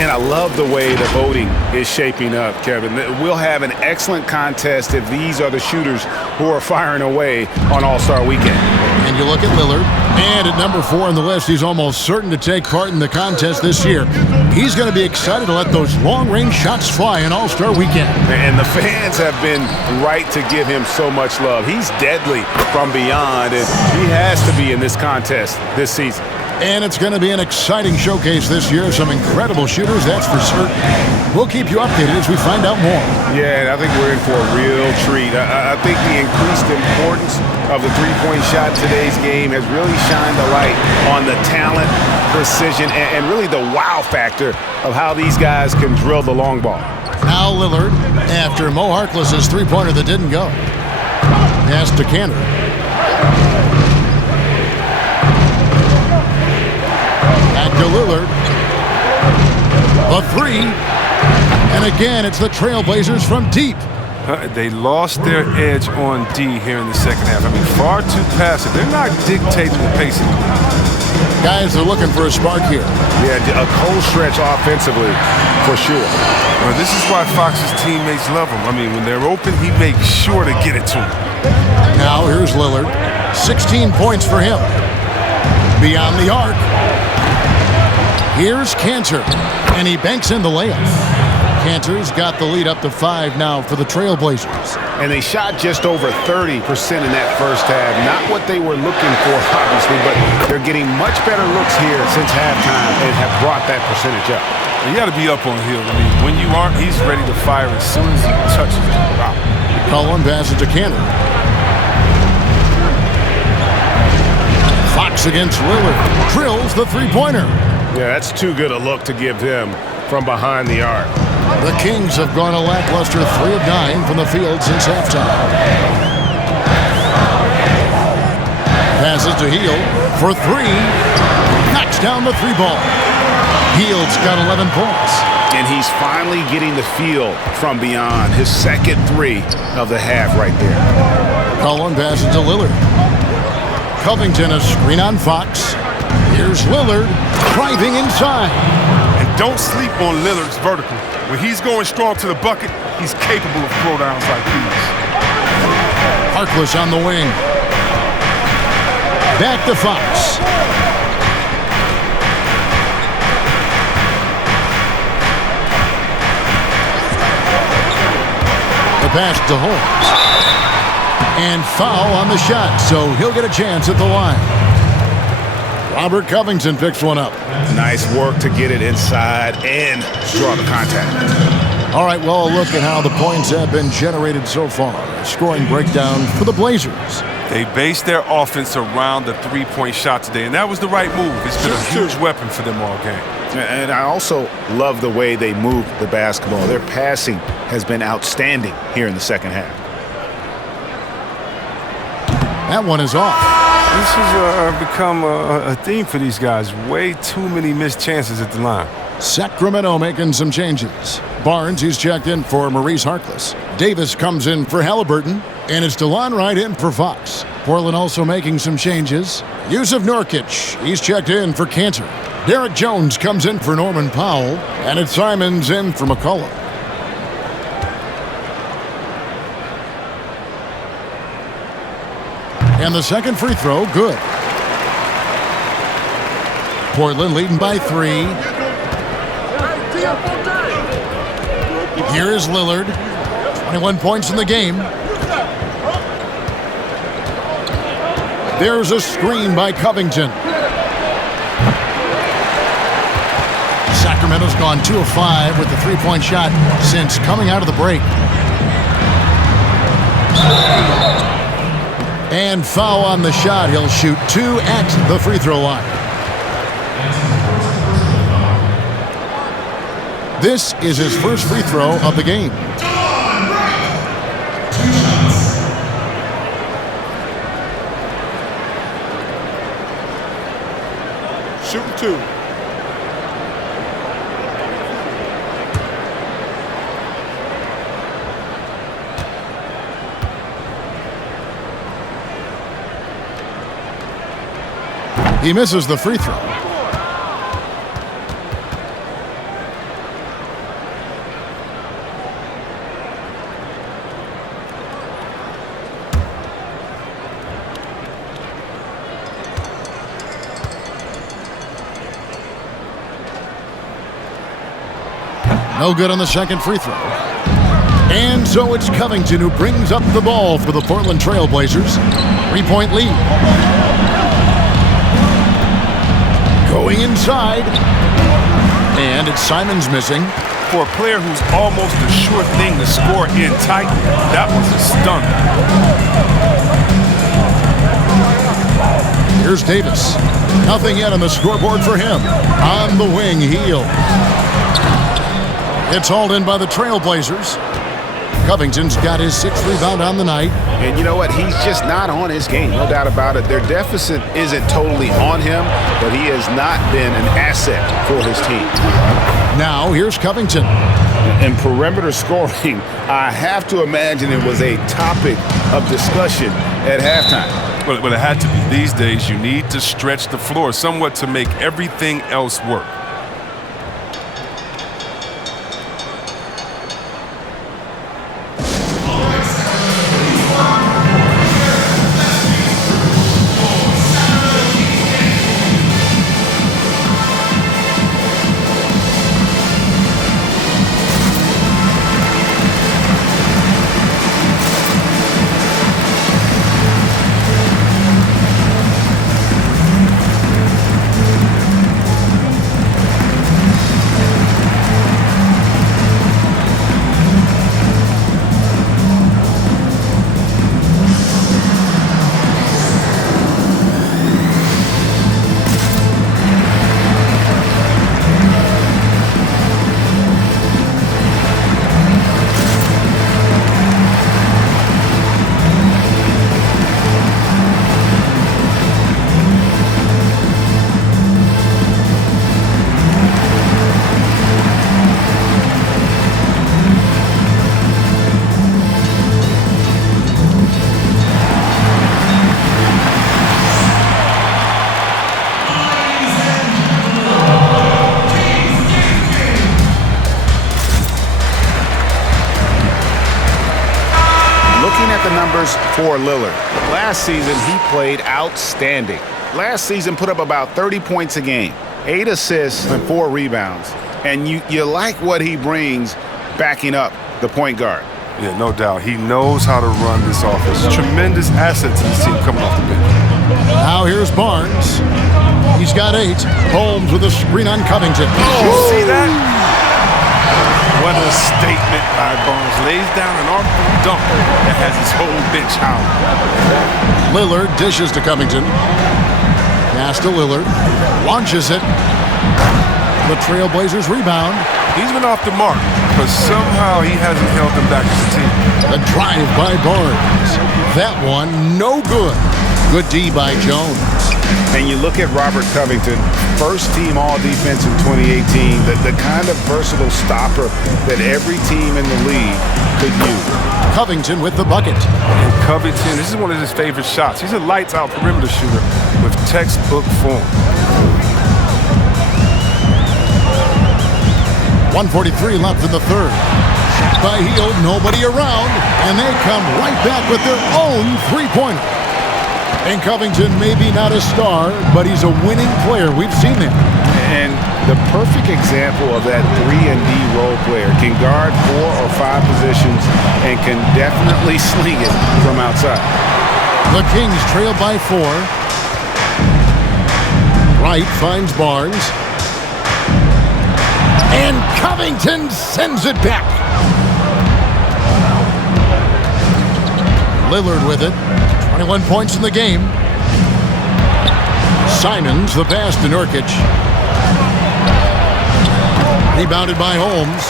And I love the way the voting is shaping up, Kevin. We'll have an excellent contest if these are the shooters who are firing away on All-Star Weekend. And you look at Lillard, and at number 4 on the list, he's almost certain to take part in the contest this year. He's going to be excited to let those long-range shots fly on All-Star Weekend. And the fans have been right to give him so much love. He's deadly from beyond, and he has to be in this contest this season. And it's going to be an exciting showcase this year. Some incredible shooters, that's for certain. We'll keep you updated as we find out more. Yeah, and I think we're in for a real treat. I think the increased importance of the three-point shot in today's game has really shined the light on the talent, precision, and really the wow factor of how these guys can drill the long ball. Now Lillard, after Mo Harkless's three-pointer that didn't go. Pass to Cantor. Back to Lillard. A three. And again, it's the Trailblazers from deep. They lost their edge on D here in the second half. I mean, far too passive. They're not dictating the pace. Guys are looking for a spark here. Yeah, a cold stretch offensively, for sure. Well, this is why Fox's teammates love him. I mean, when they're open, he makes sure to get it to them. Now here's Lillard. 16 points for him. Beyond the arc. Here's Cantor, and he banks in the layup. Cantor's got the lead up to 5 now for the Trailblazers. And they shot just over 30% in that first half. Not what they were looking for, obviously, but they're getting much better looks here since halftime and have brought that percentage up. You got to be up on Hill. I mean, when you aren't, he's ready to fire as soon as he touches the rock. Cullen passes to Cantor. Fox against Lillard. Drills the three-pointer. Yeah, that's too good a look to give him from behind the arc. The Kings have gone a lackluster 3 of 9 from the field since halftime. Passes to Hield for 3. Knocks down the 3-ball. Hield's got 11 points. And he's finally getting the feel from beyond. His second 3 of the half right there. Cullen passes to Lillard. Covington a screen on Fox. Here's Lillard driving inside. And don't sleep on Lillard's vertical. When he's going strong to the bucket, he's capable of throwdowns like these. Harkless on the wing. Back to Fox. The pass to Holmes. And foul on the shot, so he'll get a chance at the line. Robert Covington picks one up. Nice work to get it inside and draw the contact. All right, well, look at how the points have been generated so far. A scoring breakdown for the Blazers. They based their offense around the three-point shot today, and that was the right move. It's been a huge weapon for them all game. And I also love the way they move the basketball. Their passing has been outstanding here in the second half. That one is off. This has become a theme for these guys. Way too many missed chances at the line. Sacramento making some changes. Barnes, he's checked in for Maurice Harkless. Davis comes in for Halliburton. And it's DeLon Wright in for Fox. Portland also making some changes. Yusuf Nurkic, he's checked in for Cantor. Derek Jones comes in for Norman Powell. And it's Simons in for McCollum. And the second free throw, good. Portland leading by 3. Here is Lillard. 21 points in the game. There's a screen by Covington. Sacramento's gone 2 of 5 with the three-point shot since coming out of the break. And foul on the shot. He'll shoot 2 at the free throw line. This is his first free throw of the game. Shooting 2. He misses the free throw. No good on the second free throw. And so it's Covington who brings up the ball for the Portland Trail Blazers. 3-point lead. Going inside. And it's Simons missing. For a player who's almost a sure thing to score in tight, that was a stunner. Here's Davis. Nothing yet on the scoreboard for him. On the wing, Heel. It's hauled in by the Trailblazers. Covington's got his 6th rebound on the night. And you know what? He's just not on his game, no doubt about it. Their deficit isn't totally on him, but he has not been an asset for his team. Now, here's Covington. And perimeter scoring, I have to imagine it was a topic of discussion at halftime. But it had to be. These days, you need to stretch the floor somewhat to make everything else work. For Lillard. Last season, he played outstanding. Last season put up about 30 points a game, 8 assists and 4 rebounds. And you like what he brings backing up the point guard. Yeah, no doubt. He knows how to run this offense. Tremendous assets in this team coming off the bench. Now here's Barnes. He's got 8. Holmes with a screen on Covington. Oh, see that? What a statement by Barnes. Lays down an artful dunk that has his whole bench howling. Lillard dishes to Covington. Pass to Lillard. Launches it. The Trailblazers rebound. He's been off the mark, but somehow he hasn't held them back as a team. A drive by Barnes. That one, no good. Good D by Jones. And you look at Robert Covington, first team all-defense in 2018, the kind of versatile stopper that every team in the league could use. Covington with the bucket. And Covington, this is one of his favorite shots. He's a lights-out perimeter shooter with textbook form. 1:43 left in the third. By Hield, nobody around, and they come right back with their own three-pointer. And Covington may be not a star, but he's a winning player. We've seen that. And the perfect example of that 3-and-D role player. Can guard 4 or 5 positions and can definitely sling it from outside. The Kings trail by 4. Wright finds Barnes. And Covington sends it back. Lillard with it. 21 points in the game. Simons, the pass to Nurkic. Rebounded by Holmes.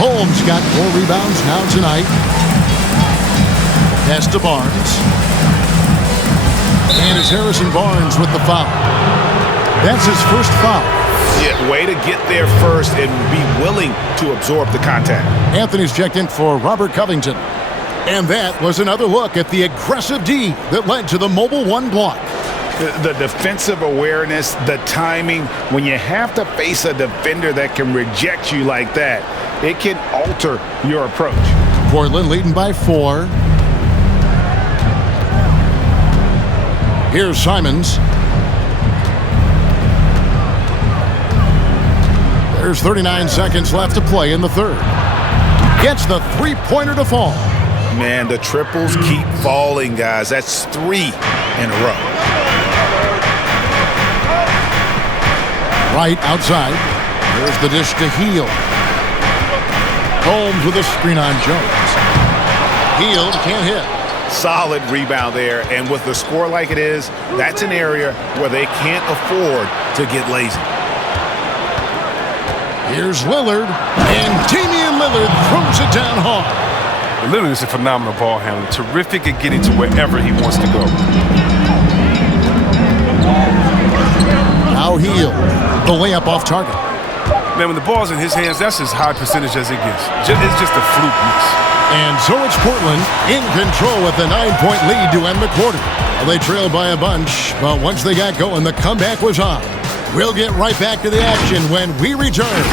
Holmes got 4 rebounds now tonight. Pass to Barnes. And it's Harrison Barnes with the foul. That's his first foul. Yeah, way to get there first and be willing to absorb the contact. Anthony's checked in for Robert Covington. And that was another look at the aggressive D that led to the Mobile One block. The defensive awareness, the timing, when you have to face a defender that can reject you like that, it can alter your approach. Portland leading by 4. Here's Simons. There's 39 seconds left to play in the third. Gets the three-pointer to fall. Man, the triples keep falling, guys. That's 3 in a row. Right outside. There's the dish to Hield. Holmes with a screen on Jones. Hield can't hit. Solid rebound there, and with the score like it is, that's an area where they can't afford to get lazy. Here's Lillard, and Damian Lillard throws it down hard. Lillard is a phenomenal ball handler, terrific at getting to wherever he wants to go. Now Hield, the layup off target. Man, when the ball's in his hands, that's as high percentage as it gets. It's just a fluke miss. And so it's Portland in control with a 9-point lead to end the quarter. Well, they trailed by a bunch, but once they got going, the comeback was on. We'll get right back to the action when we return.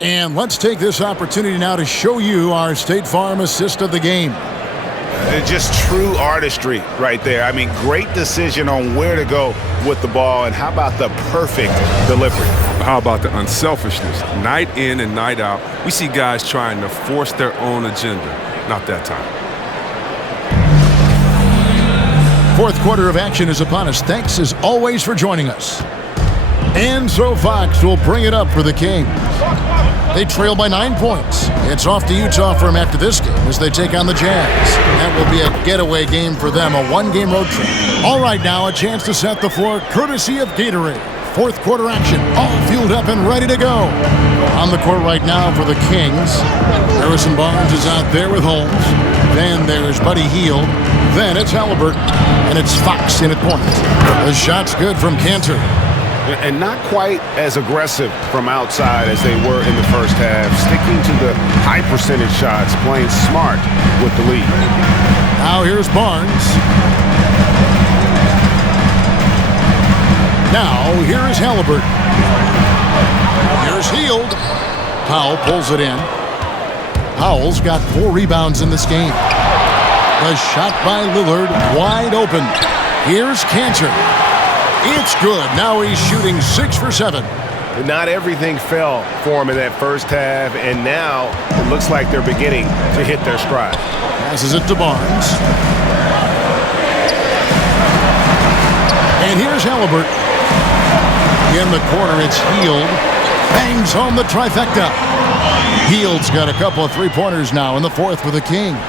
And let's take this opportunity now to show you our State Farm assist of the game. It's just true artistry right there. I mean, great decision on where to go with the ball, and how about the perfect delivery? How about the unselfishness? Night in and night out, we see guys trying to force their own agenda. Not that time. Fourth quarter of action is upon us. Thanks as always for joining us. And so Fox will bring it up for the Kings. They trail by 9 points. It's off to Utah for them after this game as they take on the Jazz. That will be a getaway game for them, a one-game road trip. All right, now a chance to set the floor courtesy of Gatorade. Fourth quarter action, all fueled up and ready to go. On the court right now for the Kings, Harrison Barnes is out there with Holmes. Then there's Buddy Hield. Then it's Halliburton. And it's Fox in at point. The shot's good from Cantor. And not quite as aggressive from outside as they were in the first half, sticking to the high percentage shots, playing smart with the lead. Now here's Barnes. Now here is Halliburton. Here's Hield. Powell pulls it in. Powell's got 4 rebounds in this game. The shot by Lillard, wide open. Here's Cantor. It's good. Now he's shooting 6 for 7. Not everything fell for him in that first half, and now it looks like they're beginning to hit their stride. Passes it to Barnes. And here's Halliburton. In the corner, it's Hield. Bangs home the trifecta. Hield's got a couple of three-pointers now in the fourth for the Kings.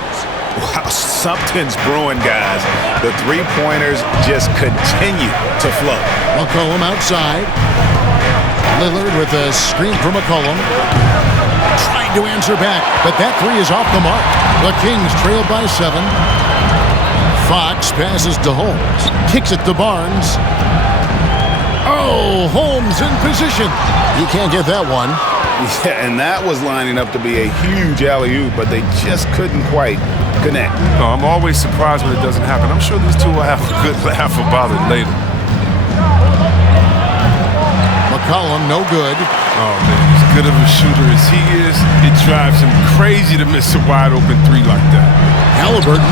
Wow, something's brewing, guys. The three-pointers just continue to flow. McCollum outside. Lillard with a screen for McCollum. Trying to answer back, but that three is off the mark. The Kings trail by 7. Fox passes to Holmes. Kicks it to Barnes. Oh, Holmes in position. He can't get that one. Yeah, and that was lining up to be a huge alley-oop, but they just couldn't quite connect. No, I'm always surprised when it doesn't happen. I'm sure these two will have a good laugh about it later. McCollum, no good. Oh, man, as good of a shooter as he is, it drives him crazy to miss a wide-open three like that. Halliburton,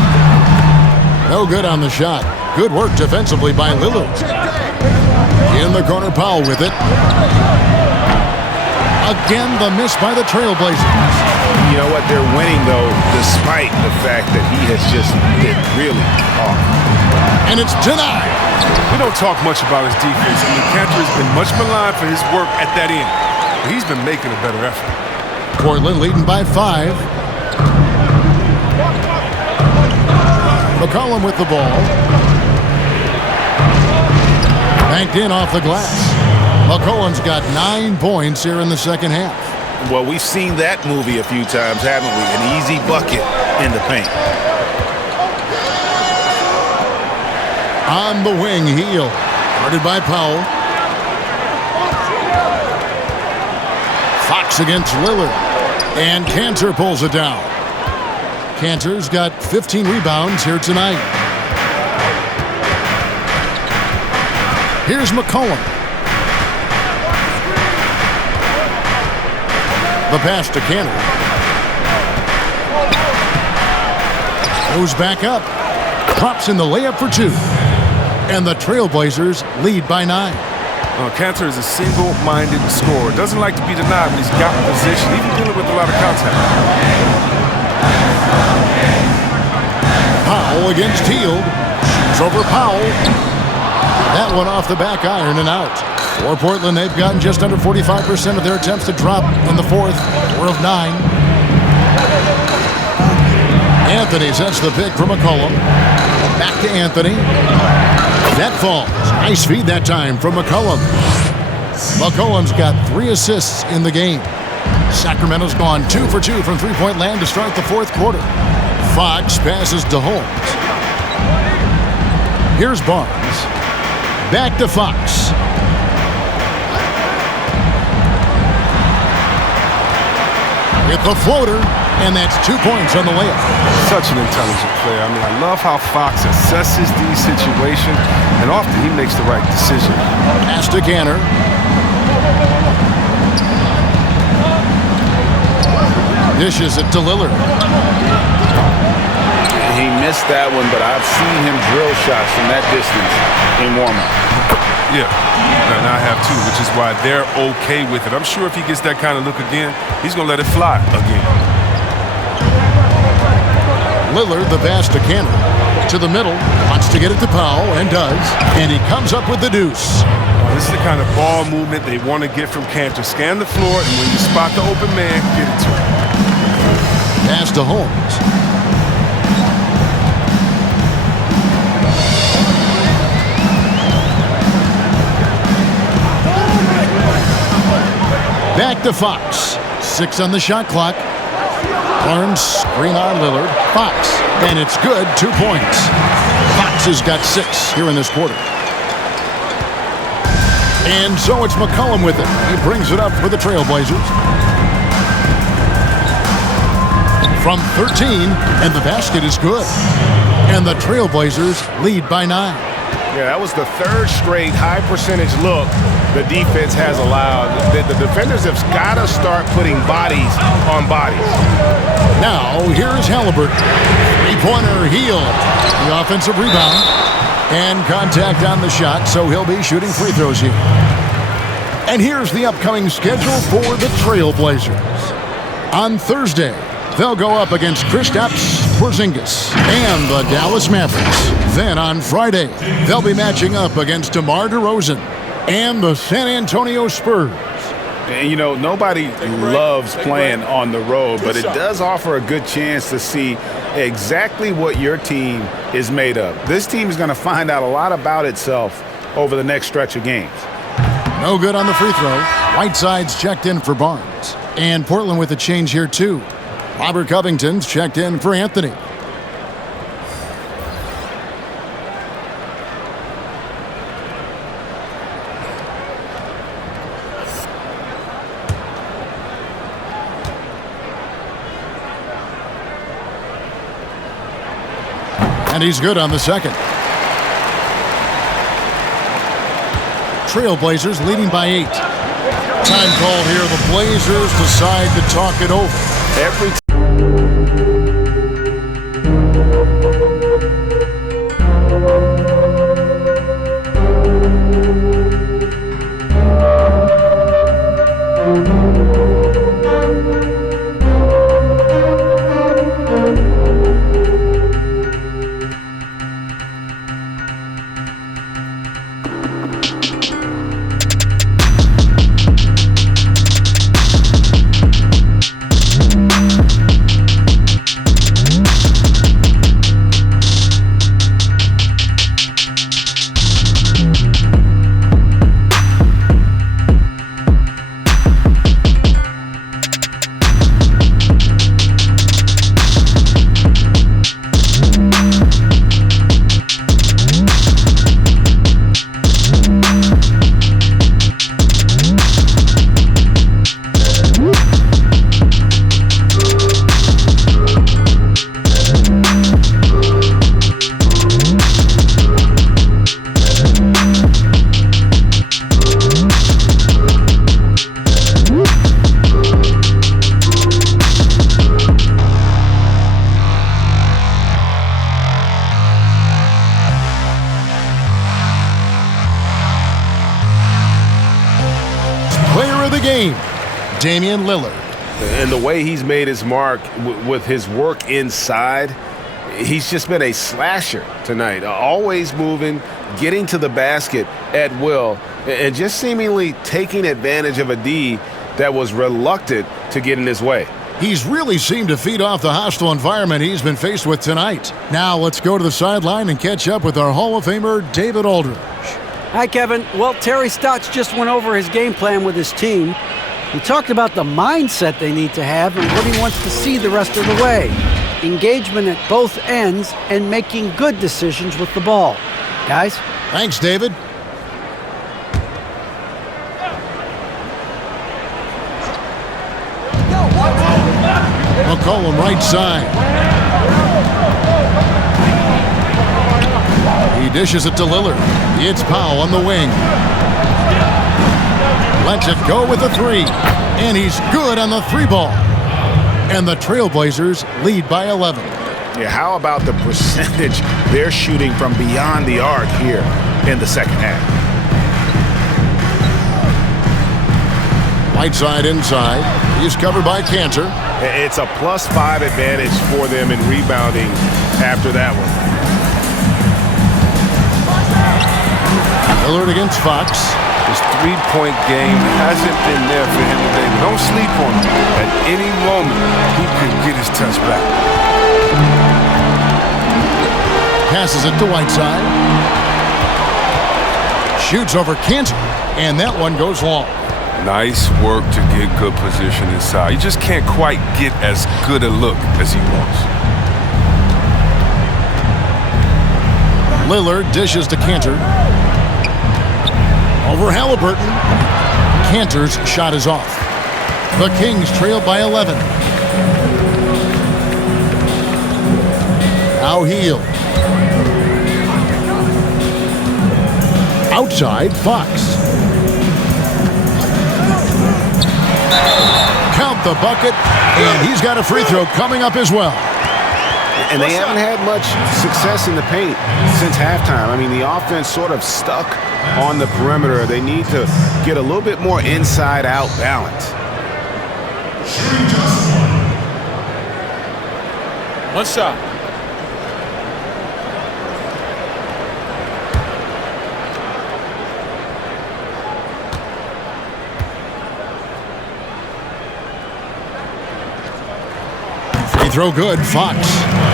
no good on the shot. Good work defensively by Lillard. In the corner, Powell with it. Again, the miss by the Trailblazers. You know what? They're winning, though, despite the fact that he has just been really off. And it's denied. We don't talk much about his defense. I mean, Cantor has been much maligned for his work at that end. But he's been making a better effort. Portland leading by 5. McCollum with the ball. Banked in off the glass. McCollum's got 9 points here in the second half. Well, we've seen that movie a few times, haven't we? An easy bucket in the paint. On the wing, Heel. Guarded by Powell. Fox against Lillard. And Cantor pulls it down. Cantor's got 15 rebounds here tonight. Here's McCollum. The pass to Cantor. Goes back up. Drops in the layup for 2. And the Trailblazers lead by 9. Cantor is a single-minded scorer. Doesn't like to be denied when he's got in position, even dealing with a lot of contact. Powell against Hield. It's over Powell. That one off the back iron and out. For Portland, they've gotten just under 45% of their attempts to drop in the fourth. 4 of 9. Anthony sets the pick for McCollum. Back to Anthony. That falls. Nice feed that time from McCollum. McCollum's got 3 assists in the game. Sacramento's gone 2 for 2 from three-point land to start the fourth quarter. Fox passes to Holmes. Here's Barnes. Back to Fox. With the floater, and that's 2 points on the layup. Such an intelligent player. I mean, I love how Fox assesses these situations, and often he makes the right decision. Pass to Cantor. Dishes it to Lillard. He missed that one, but I've seen him drill shots from that distance in warm-up. Yeah, and I have too, which is why they're okay with it. I'm sure if he gets that kind of look again, he's going to let it fly again. Lillard, the pass to Cantor. To the middle, wants to get it to Powell, and does. And he comes up with the deuce. This is the kind of ball movement they want to get from Cantor. Scan the floor, and when you spot the open man, get it to him. Pass to Holmes. Back to Fox. 6 on the shot clock. Barnes screen on Lillard. Fox. And it's good. 2 points. Fox has got 6 here in this quarter. And so it's McCollum with it. He brings it up for the Trailblazers. From 13, and the basket is good. And the Trailblazers lead by 9. Yeah, that was the 3rd straight high-percentage look the defense has allowed. The defenders have got to start putting bodies on bodies. Now, here's Halliburton. Three-pointer, Heel. The offensive rebound. And contact on the shot, so he'll be shooting free throws here. And here's the upcoming schedule for the Trailblazers. On Thursday, they'll go up against Kristaps Porzingis and the Dallas Mavericks. Then on Friday, they'll be matching up against DeMar DeRozan and the San Antonio Spurs. And, you know, nobody loves playing on the road, but it does offer a good chance to see exactly what your team is made of. This team is going to find out a lot about itself over the next stretch of games. No good on the free throw. Whiteside's checked in for Barnes. And Portland with a change here, too. Robert Covington's checked in for Anthony. And he's good on the second. Trailblazers leading by 8. Time call here. The Blazers decide to talk it over. Every game, Damian Lillard. And the way he's made his mark with his work inside, he's just been a slasher tonight. Always moving, getting to the basket at will, and just seemingly taking advantage of a D that was reluctant to get in his way. He's really seemed to feed off the hostile environment he's been faced with tonight. Now let's go to the sideline and catch up with our Hall of Famer, David Aldridge. Hi, Kevin. Well, Terry Stotts just went over his game plan with his team. He talked about the mindset they need to have and what he wants to see the rest of the way. Engagement at both ends and making good decisions with the ball. Guys? Thanks, David. McCollum right side. He dishes it to Lillard. It's Powell on the wing. Lets it go with a three. And he's good on the three ball. And the Trailblazers lead by 11. Yeah, how about the percentage they're shooting from beyond the arc here in the second half? Whiteside inside. He's covered by Cantor. It's a +5 advantage for them in rebounding after that one. Lillard against Fox. His three-point game hasn't been there for him today. But don't sleep on him. At any moment, he could get his touch back. Passes it to Whiteside. Shoots over Cantor. And that one goes long. Nice work to get good position inside. You just can't quite get as good a look as he wants. Lillard dishes to Cantor. Over Halliburton. Cantor's shot is off. The Kings trail by 11. Now Hield. Outside, Fox. Count the bucket, and he's got a free throw coming up as well. And they haven't had much success in the paint since halftime. I mean, the offense sort of stuck on the perimeter. They need to get a little bit more inside-out balance. One shot. Free throw good, Fox.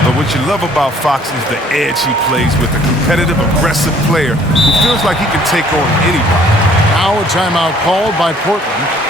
But what you love about Fox is the edge he plays with, a competitive, aggressive player who feels like he can take on anybody. Now a timeout called by Portland.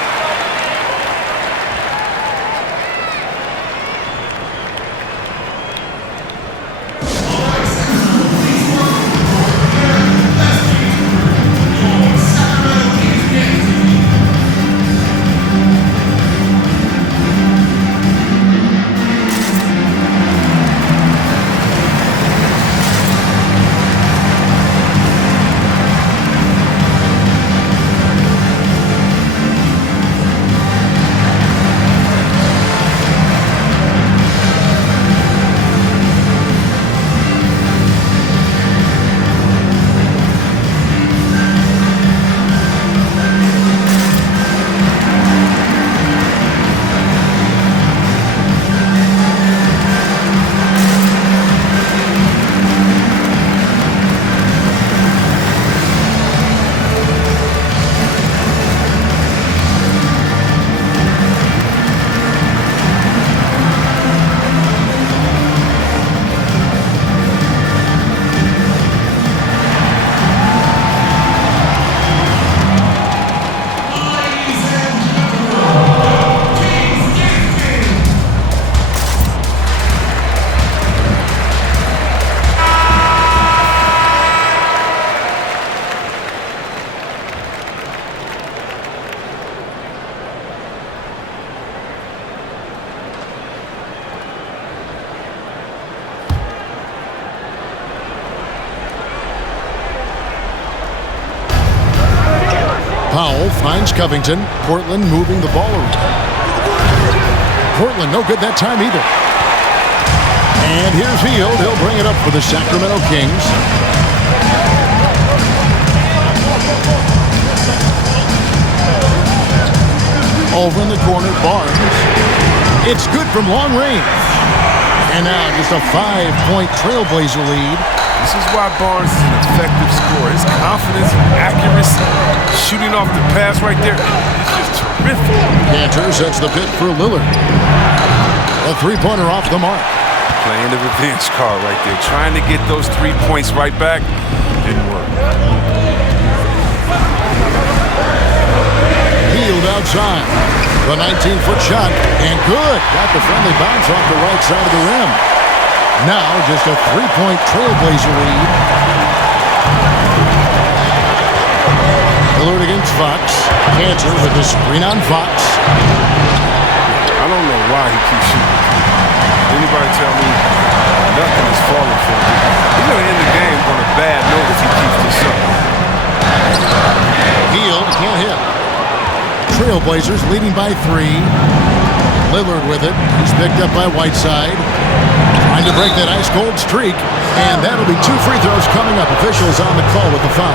Powell finds Covington. Portland moving the ball around. Portland no good that time either. And here's Hield. He'll bring it up for the Sacramento Kings. Over in the corner, Barnes. It's good from long range. And now just a 5-point Trailblazer lead. This is why Barnes is an effective scorer. His confidence, accuracy, shooting off the pass right there, it's just terrific. Cantor sets the pick for Lillard. A three-pointer off the mark. Playing the revenge card right there. Trying to get those 3 points right back. Didn't work. Healed outside. The 19-foot shot. And good. Got the friendly bounce off the right side of the rim. Now just a 3-point Trailblazer lead. Lillard against Fox. Cantor with the screen on Fox. I don't know why he keeps shooting. Anybody tell me nothing is falling for him? He's going to end the game on a bad note if he keeps this up. Healed, can't hit. Trailblazers leading by 3. Lillard with it. He's picked up by Whiteside. Trying to break that ice-cold streak. And that'll be 2 free throws coming up. Officials on the call with the foul.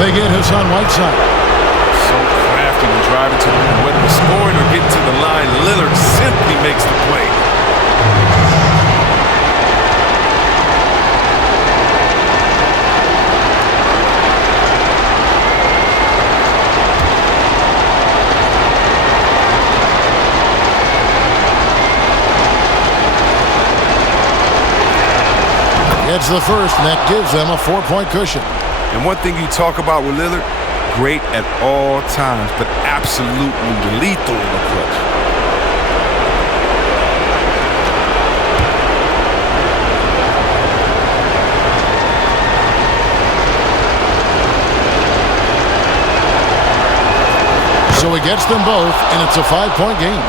They get Hassan Whiteside. So crafty when driving to the rim. Whether it's scoring or getting to the line, Lillard simply makes the play. It's the first, and that gives them a 4-point cushion. And one thing you talk about with Lillard, great at all times, but absolutely lethal in the clutch. So he gets them both, and it's a 5-point game.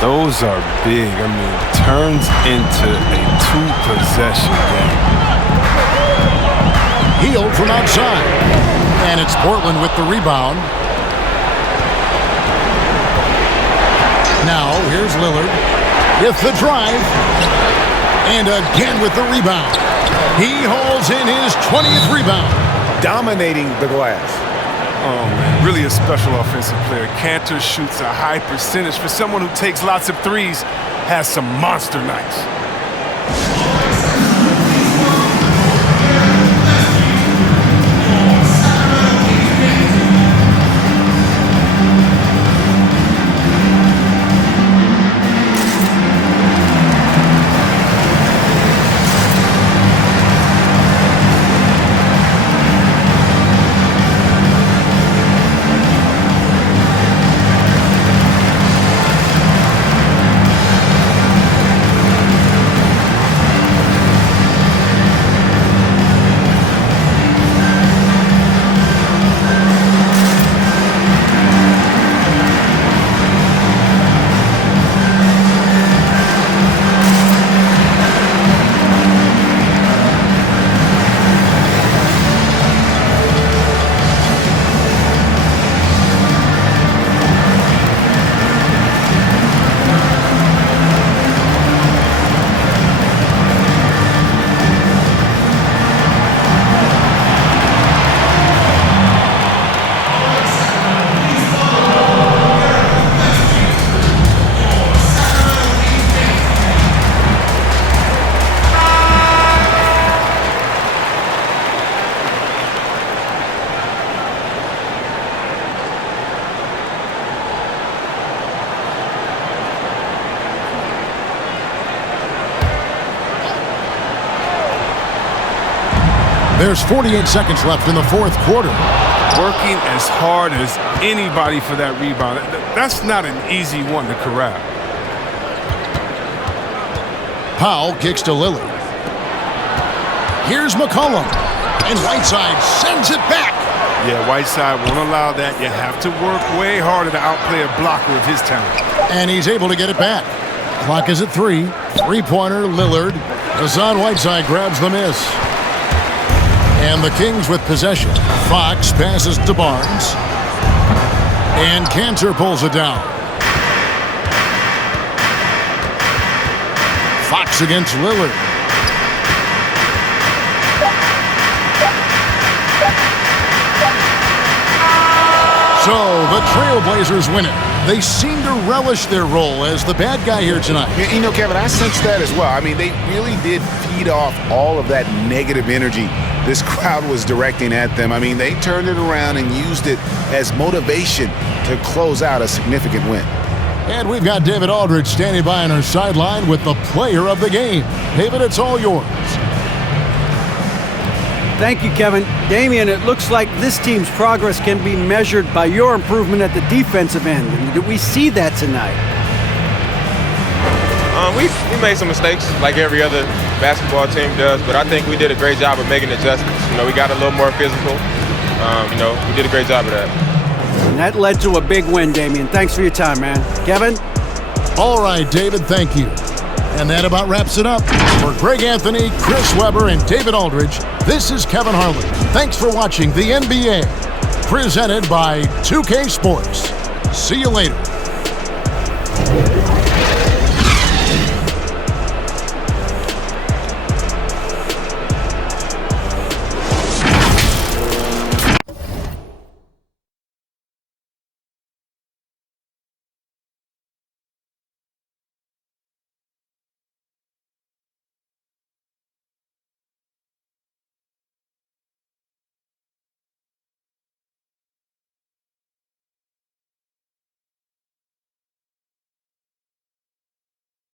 Those are big. I mean, turns into a 2-possession game. Healed from outside. And it's Portland with the rebound. Now, here's Lillard with the drive. And again with the rebound. He holds in his 20th rebound. Dominating the glass. Oh, man, really a special offensive player. Cantor shoots a high percentage. For someone who takes lots of threes, has some monster nights. There's 48 seconds left in the fourth quarter. Working as hard as anybody for that rebound. That's not an easy one to corral. Powell kicks to Lillard. Here's McCollum. And Whiteside sends it back. Yeah, Whiteside won't allow that. You have to work way harder to outplay a blocker of his talent. And he's able to get it back. Clock is at 3. Three-pointer, Lillard. Hassan Whiteside grabs the miss. And the Kings with possession. Fox passes to Barnes. And Cantor pulls it down. Fox against Lillard. So the Trailblazers win it. They seem to relish their role as the bad guy here tonight. Yeah, you know, Kevin, I sense that as well. I mean, they really did feed off all of that negative energy this crowd was directing at them. I mean, they turned it around and used it as motivation to close out a significant win. And we've got David Aldridge standing by on our sideline with the player of the game. David, it's all yours. Thank you, Kevin. Damian, it looks like this team's progress can be measured by your improvement at the defensive end. Did we see that tonight? We made some mistakes like every other basketball team does, but I think we did a great job of making adjustments. You know, we got a little more physical. You know, we did a great job of that. And that led to a big win, Damian. Thanks for your time, man. Kevin? All right, David, thank you. And that about wraps it up. For Greg Anthony, Chris Webber, and David Aldridge, this is Kevin Harlan. Thanks for watching the NBA, presented by 2K Sports. See you later.